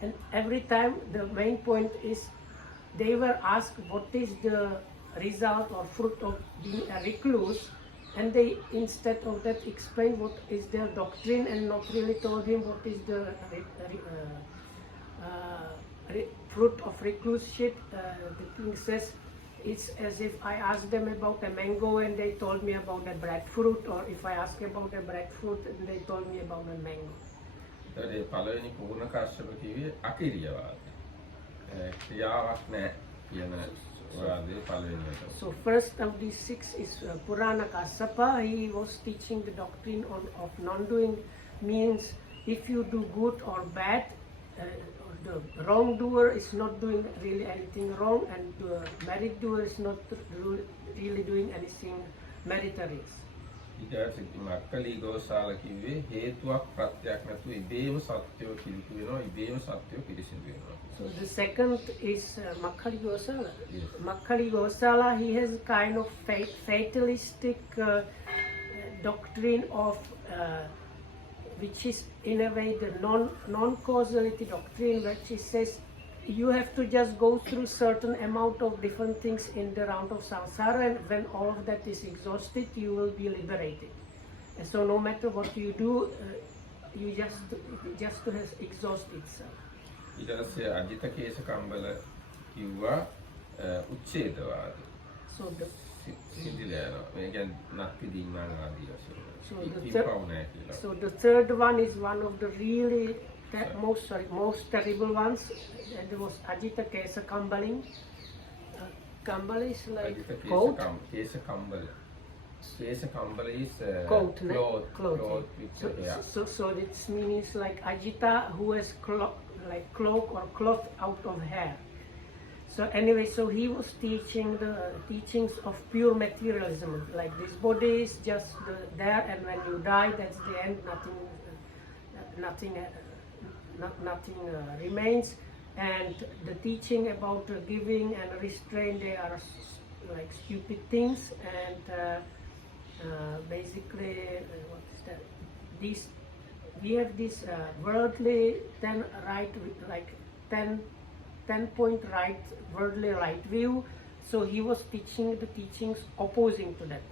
And every time the main point is they were asked what is the result or fruit of being a recluse, and they instead of that explain what is their doctrine and not really told him what is the fruit of recluseship. The king says it's as if I asked them about a mango and they told me about a breadfruit, or if I ask about a breadfruit and they told me about a mango. ඒ පළවෙනි පූර්ණ කාශ්‍යප කිව්වේ අකිරියවාද. ක්‍රියාවක් නැහැ කියන වාදයේ පළවෙනි එක. So first of these 6 is Purana Kassapa. He was teaching the doctrine of non-doing, means if you do good or bad, the wrongdoer is not doing really anything wrong, and the merit doer is not really doing anything meritorious. ඊට මක්කලි ගෝසාල කිව්වේ හේතුවක් ප්‍රත්‍යක් නැතුව ඉබේම සත්‍යෝ පිළිතු වෙනවා, ඉබේම සත්‍යෝ පිළිසිදු වෙනවා. So the second is Makkali Gosala. Yes. Makkali Gosala, he has kind of fatalistic doctrine of which is in a way the non-causality doctrine, which he says you have to just go through certain amount of different things in the round of samsara, and when all of that is exhausted, you will be liberated. And so no matter what you do, you just has exhaust itself. ඊට පස්සේ අජිත කේශ කම්බල කිව්වා උච්ඡේදවාද. So the සිද්ධිලා යනවා. මේ කියන්නේ නැති දින්නාන ආදී වශයෙන්. So the third one is one of the really most terrible ones, and it was Ajita Kesa Kambaling. Kambala is like coat. Kesa Kambala. Kesa Kambala is Coat, cloth with hair. So its meaning is like Ajita, who has cloak or cloth out of hair. So anyway, so he was teaching the teachings of pure materialism, like this body is just there, and when you die, that's the end. Nothing remains. And the teaching about giving and restraint, they are like stupid things. And basically, what is that? We have this worldly 10 right, like 10-point right, worldly right view. So he was teaching the teachings opposing to that,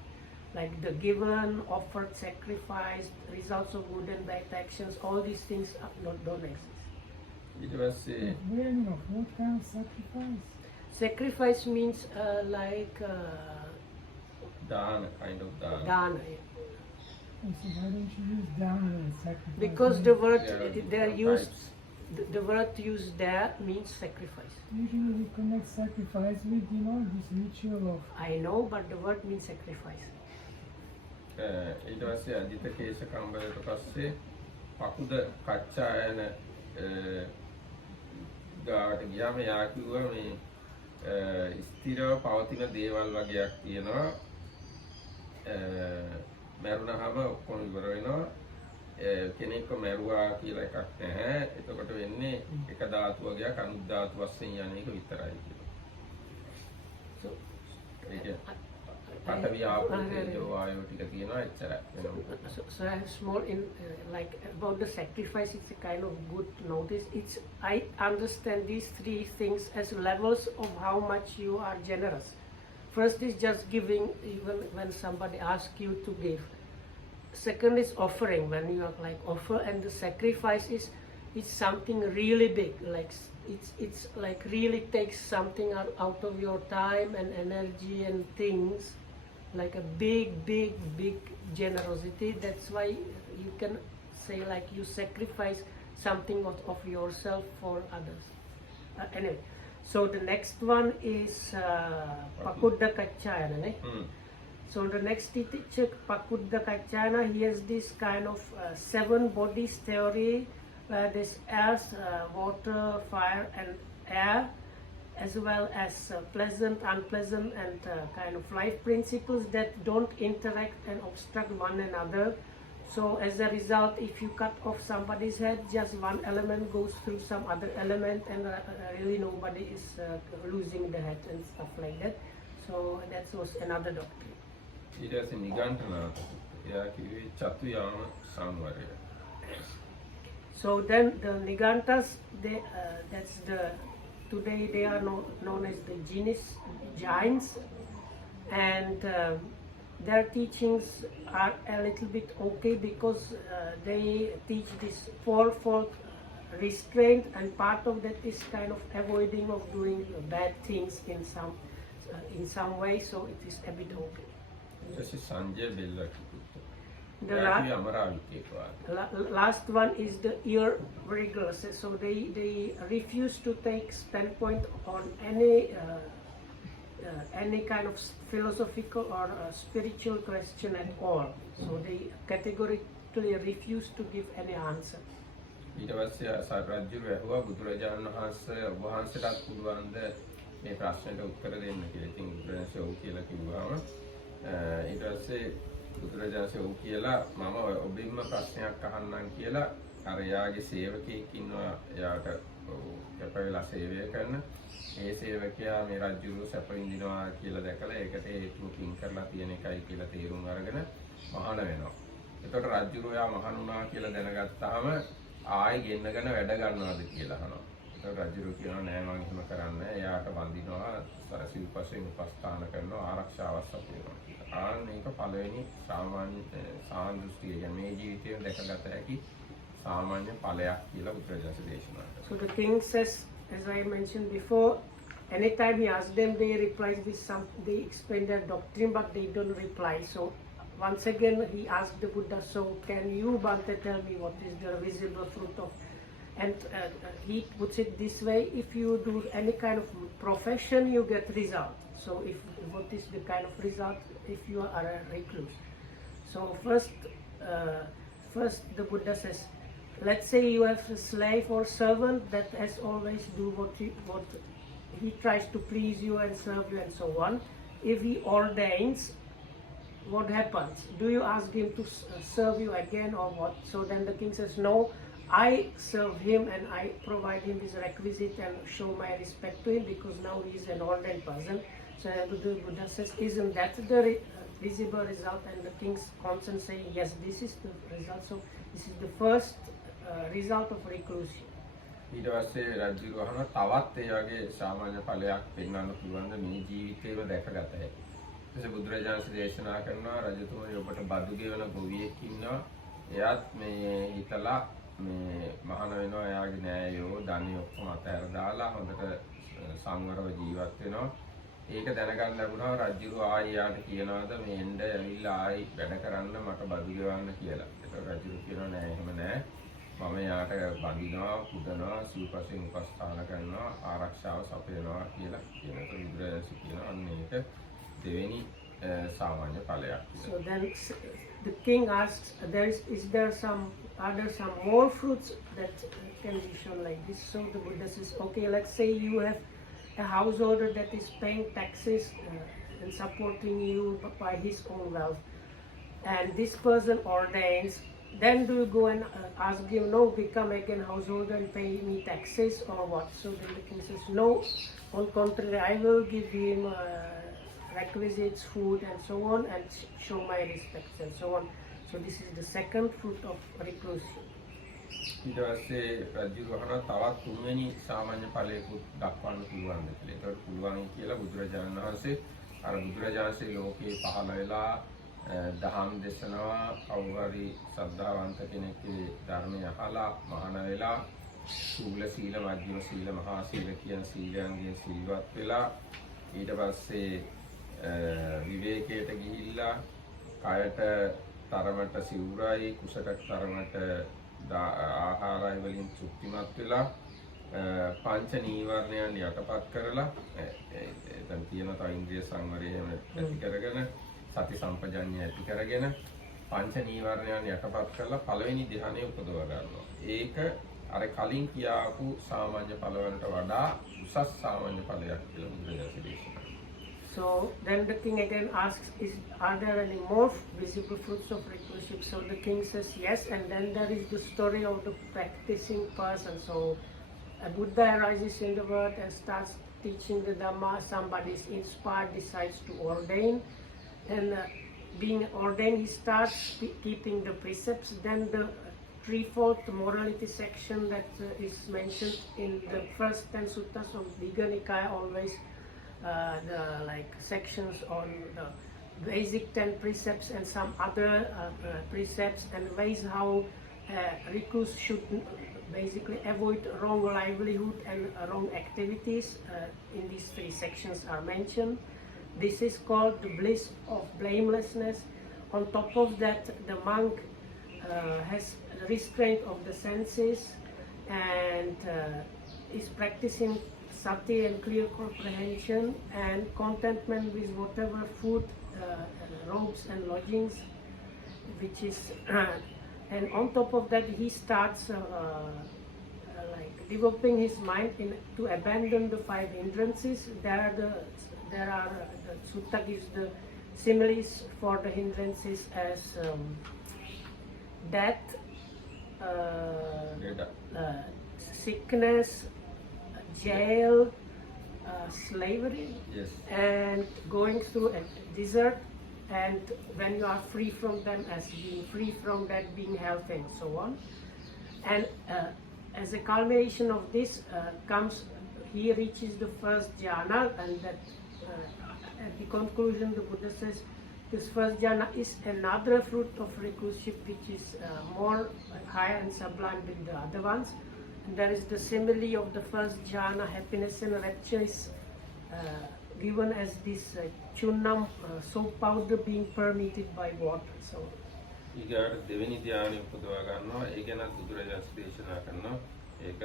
like the given, offered, sacrificed, results of good and bad actions. All these things don't exist. ඊට පස්සේ Meaning of what kind of sacrifice? Sacrifice means like දාන kind of දාන. dana. And so why don't you use dana as sacrifice? Because the word Yeah, they're sacrifice. used, the word used there means sacrifice. Usually we connect sacrifice with, this ritual of I know, but the word means sacrifice. ඊට පස්සේ අජිත කේශ කම්බලට පස්සේ පකුද කච්චායන ගාවට ගියාම යා කිව්වා මේ ස්ථිරව පවතින දේවල් වගේක් තියෙනවා මැරුණාම ඔක්කොම ඉවර වෙනවා කෙනෙක්ව මැරුවා කියලා එකක් නැහැ එතකොට වෙන්නේ එක ධාතු වගේක් අනිත් ධාතු වශයෙන් යන එක විතරයි කියලා. So ඒක පඨවි ආපෝ තේජෝ වායෝ ටික තියෙනවා එච්චරයි වෙනවා. So I have small like about the sacrifice. It's a kind of good notice. I understand these three things as levels of how much you are generous. First is just giving, even when somebody asks you to give. Second is offering, when you are like offer, and the sacrifice is it's something really big. Like it's like really takes something out of your time and energy and things. Like a big generosity. That's why you can say like you sacrifice something of yourself for others. Anyway, so the next one is Pakudda Kachayana. So the next teacher, Pakudda Kachayana, he has this kind of 7 bodies theory where there's earth, water, fire and air, as well as pleasant, unpleasant and kind of life principles that don't interact and obstruct one another. So as a result, if you cut off somebody's head, just one element goes through some other element and really nobody is losing the head and stuff like that. So that was another doctrine. ඊට පස්සේ නිගණ්ඨනාථ එයා කිව්වේ චතු යාම සංවරය. So then the Nigantas, that's today they are known as the giants, and their teachings are a little bit okay because they teach this fourfold restraint, and part of that is kind of avoiding of doing bad things in some way, so it is a bit okay. ඊට පස්සේ සංජය බෙල්ල කිව්වා. The එයා කිව්වේ අමරාවිකේක වාද. last one is the ear wrigglers. So they refuse to take standpoint on any kind of philosophical or spiritual question at all. So they categorically refuse to give any answer. ඊට පස්සේ සාරජ්‍යරු ඇහුවා බුදුරජාණන් වහන්සේ ඔබ වහන්සේටත් පුළුවන්ද මේ ප්‍රශ්නෙට උත්තර දෙන්න කියලා. ඉතින් බුදුරජාණන්සේ ඔව් කියලා කිව්වම ඊට පස්සේ බුදුරජාණන්සේ ඔව් කියලා මම ඔබින්ම ප්‍රශ්නයක් අහන්නම් කියලා අර යාගේ සේවකයෙක් ඉන්නවා එයාට කැප වෙලා සේවය කරන ඒ සේවකයා මේ රජුරු සැප විඳිනවා කියලා දැකලා ඒකට හේතුව පින් කරලා තියෙන එකයි කියලා තේරුම් අරගෙන මහාන වෙනවා. එතකොට රජුරු එයා මහාන වුණා කියලා දැනගත්තාම ආයෙ ගෙන්නගෙන වැඩ ගන්නවාද කියලා අහනවා. එතකොට රජුරු කියනවා නෑ මම එහෙම කරන්නේ නෑ. එයාට වඳිනවා සිව්පසෙන් උපස්ථාන කරනවා ආරක්ෂාවක් සපයනවා. මේක පළවෙනි සාමාන්‍ය සාන්දෘෂ්ටිය කියන්නේ මේ ජීවිතයෙන් දැකගත හැකි සාමාන්‍ය ඵලයක් කියලා බුදුරජාණන් දේශනා කළා. So the king says, as I mentioned before, anytime he asks them, they reply with they explain their doctrine, but they don't reply. So once again, he asked the Buddha, so can you, Bhante, tell me what is the visible fruit of? And he puts it this way: if you do any kind of profession, you get result. So what is the kind of result if you are a recluse? So first the Buddha says, let's say you have a slave or servant that has always do what he tries to please you and serve you and so on. If he ordains, what happens? Do you ask him to serve you again or what? So then the king says, no, I serve him and I provide him this requisite and show my respect to him because now he is an ordained person. So the Buddha says, isn't that the visible result? And the king's conscience saying, yes, this is the result. So this is the first result of reclusion. ඊට පස්සේ රජුගේ අහන තවත් ඒ වගේ සාමාන්‍ය ඵලයක් පෙන්වන්න පුළුවන්ද මේ ජීවිතේම දැකගත හැකි. ඊට බුදුරජාණන් දේශනා කරනවා රජතුමනි ඔබට බදු ගෙවන ගොවියෙක් ඉන්නවා. එයාත් මේ හිතලා මේ මහාන වෙනවා එයාගේ න්යායෝ ධනිය ඔක්කොම අතහැර දාලා හොඳට සංවරව ජීවත් වෙනවා. ඒක දැනගන්න ලැබුණා රජුරු ආයි යාට කියනවාද මේ එන්න ඇවිල්ලා ආයි වැඩ කරන්න මට බදු ගෙවන්න කියලා. ඒක රජුරු කියනවා නෑ එහෙම නෑ. මම යාට බඳිනවා පුදනවා සිව්පසෙන් උපස්ථාන කරනවා ආරක්ෂාව සපයනවා කියලා කියනකොට බුදුරජාණන් කියනවා අන්න ඒක දෙවෙනි සාමාන්‍ය ඵලයක්. So then the king asks, are there some more fruits that can be shown like this? So the Buddha says, okay, let's say you have a householder that is paying taxes and supporting you by his own wealth, and this person ordains. Then do you go and ask him, no, become again householder and pay me taxes or what? So then the king says, no, on contrary, I will give him requisites, food and so on, and show my respects and so on. So this is the second fruit of reclusion. ඊට පස්සේ රජු අහන තවත් තුන්වෙනි සාමාන්‍ය ඵලයකුත් දක්වන්න පුළුවන්ද කියලා. ඒකට පුළුවන් කියලා බුදුරජාණන් වහන්සේ අර බුදුරජාණන්සේ ලෝකේ පහළ වෙලා දහම් දේශනවා කවුරු හරි ශ්‍රද්ධාවන්ත කෙනෙක්ගේ ධර්මය අහලා මහාන වෙලා සූල සීල මධ්‍යම සීල මහා සීල කියන සීලයන්ගේ සිල්වත් වෙලා ඊට පස්සේ විවේකයට ගිහිල්ලා කායට තරමට සිවුරයි කුසට තරමට ආහාරය වලින් තෘප්තිමත් වෙලා පංච නීවරණයන් යටපත් කරලා එතන තියෙන තව ඉන්ද්‍රිය සංවරය ඇති කරගෙන සති සම්පජඤ්ඤය ඇති කරගෙන පංච නීවරණයන් යටපත් කරලා පළවෙනි ධ්‍යානය උපදව ගන්නවා. ඒක අර කලින් කියාපු සාමාන්‍ය ඵල වලට වඩා උසස් සාමාන්‍ය ඵලයක් කියලා බුදුරජාණන් දේශනා. So then the king again asks, are there any more visible fruits of reclusion? So the king says yes, and then there is the story of the practicing person. So a Buddha arises in the world and starts teaching the Dhamma. Somebody is inspired, decides to ordain, and being ordained, he starts keeping the precepts. Then the threefold morality section that is mentioned in the first 10 suttas of Digha Nikaya, always the sections on the basic 10 precepts and some other precepts and ways how recluse should basically avoid wrong livelihood and wrong activities. In these 3 sections are mentioned. This is called the bliss of blamelessness. On top of that, the monk has restraint of the senses and is practicing sati and clear comprehension and contentment with whatever food, robes and lodgings, which is and on top of that he starts developing his mind to abandon the 5 hindrances. The sutta gives the similes for the hindrances as death, sickness, jail, slavery, yes, and going through a desert, and when you are free from them, as being free from that, being health and so on. And as a culmination of this he reaches the first jhana, and that at the conclusion the Buddha says this first jhana is another fruit of reclusion which is more higher and sublime than the other ones. And there is the simile of the first jhana, happiness and rapture is given as this chunnam, soap powder being permeated by water. So ඊගාට දෙවෙනි ධ්‍යානෙ උපදවා ගන්නවා. ඒ ගැන බුදුරජාණන් දේශනා කරනවා. ඒක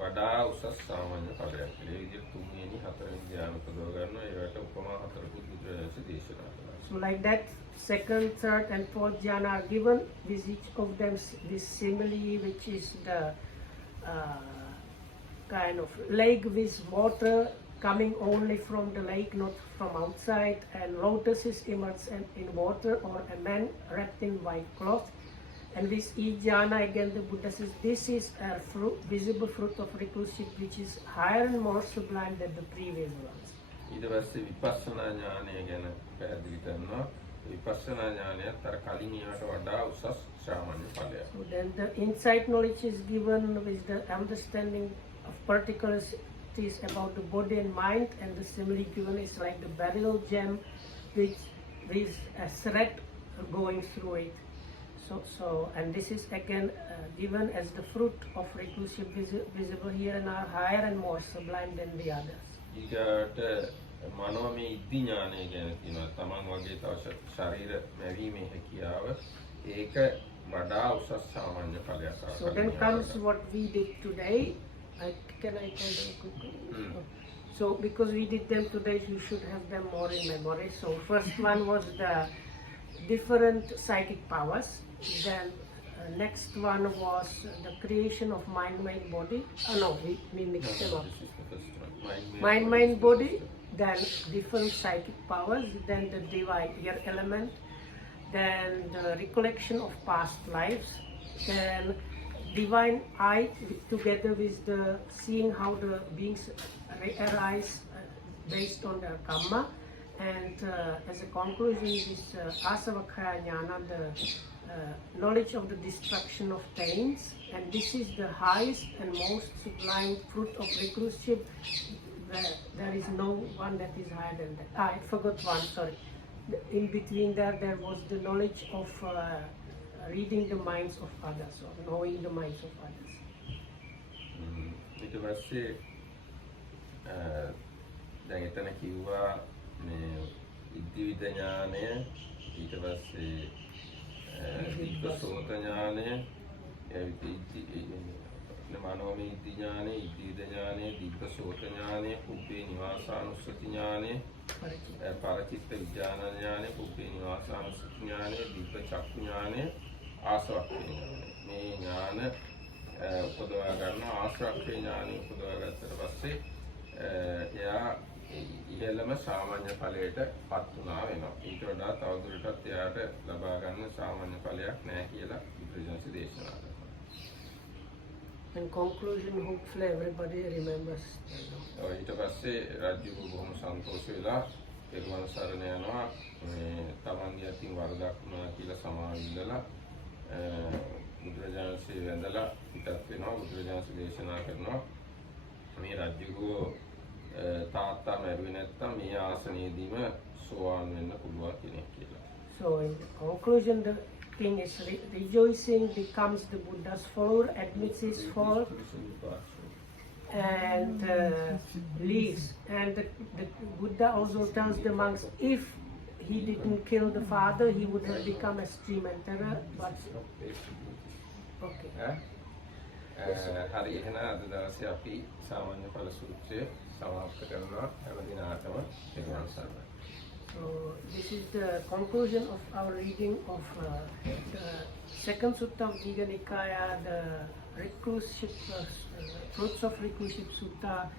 වඩා උසස් සාමාන්‍ය ඵලයක් කියලා. ඒ විදිහට තුන්වෙනි හතරවෙනි ධ්‍යාන උපදවා ගන්නවා. ඒකට උපමා හතරකුත් බුදුරජාණන් දේශනා කරනවා. So like that, second, third and fourth jhana are given. With each of them this simile, which is the kind of lake with water coming only from the lake, not from outside, and lotuses emerge in water, or a man wrapped in white cloth. And with each jhana, again, the Buddha says, this is a visible fruit of recluseship, which is higher and more sublime than the previous ones. ඊට පස්සේ විපස්සනා ඥානය ගැන පැහැදිලි කරනවා. විපස්සනා ඥානයත් අර කලින් ඒවාට වඩා උසස් සාමාන්‍ය ඵලයක්. So then the insight knowledge is given with the understanding of particularities about the body and mind, and the simile given is like the beryl gem which with a thread going through it. So and this is again given as the fruit of recluseship visible here and are higher and more sublime than the others. ඊට මනෝමය ඉද්ධි ඥානය ගැන කියනවා. තමන් වගේ තව ශරීර මැවීමේ හැකියාව ඒක වඩා උසස් සාමාන්‍ය ඵලයක්. So then comes what we did today. Can I tell them quickly? So because we did them today, you should have them more in memory. So first one was the different psychic powers. Then next one was the creation of mind, body. No, we mixed them up. This is the first one. Mind, body. Then different psychic powers. Then the divine ear element. Then the recollection of past lives. Then divine eye together with the seeing how the beings arise based on their karma. And as a conclusion, this asavakkhaya jnana, the knowledge of the destruction of pains, and this is the highest and most sublime fruit of recluseship. There is no one that is higher than that. I forgot one, sorry. In between there was the knowledge of reading the minds of others, or knowing the minds of others. ඊට පස්සේ දැන් එතන කිව්වා මේ ඉද්ධිවිද ඥානය, ඊට පස්සේ දිබ්බසෝත ඥානය, මනෝමය ඉද්ධි ඥානය, ඉද්ධිවිද ඥානය, දිබ්බසෝත ඥානය, පුබ්බේ නිවාසානුස්සති ඥානය, පරචිත්ත විඥාන ඥානය, පුබ්බේ නිවාසානුස්සති ඥානය, දිබ්බ චක්ඛු ඥානය, ආසවක්ඛය ඥානය. මේ ඥාන උපදවා ගන්න ආශ්‍රක්ඛය ඥානය උපදවා ගත්තට පස්සේ එයා ඉහළම සාමාන්‍ය ඵලයට පත් වුණා වෙනවා. ඊට වඩා තවදුරටත් එයාට ලබා ගන්න සාමාන්‍ය ඵලයක් නැහැ කියලා බුදුරජාණන් දේශනා කරනවා. In conclusion, hopefully everybody remembers. ඊට පස්සේ රාජ්‍ය බොහොම සන්තෝෂ වෙලා පෙරවන් සරණ යනවා. මේ තමන්ගේ අතින් වරදක් වුණා කියලා සමාවිල්ලලා බුදුරජාණන්සේ වැඳලා පිටත් වෙනවා. බුදුරජාණන් දේශනා කරනවා මේ රාජ්‍යගෝ තාත්තා මැරුවේ නැත්තම් මේ ආසනයේදීම සෝවාන් වෙන්න පුළුවන් කෙනෙක් කියලා. So in conclusion, the king is rejoicing, becomes the Buddha's follower, admits his fault, and leaves. And the Buddha also tells the monks, if he didn't kill the father, he would have become a stream enterer. But okay. හරි, එහෙනම් අද දවසේ අපි සාමාන්‍ය ඵල සූත්‍රය සමාප්ත කරනවා. හැම දිනකටම පෙරවන් සරණයි. So this is the conclusion of our reading of the second sutta of Digha Nikaya, the recluseship, fruits of recluseship sutta.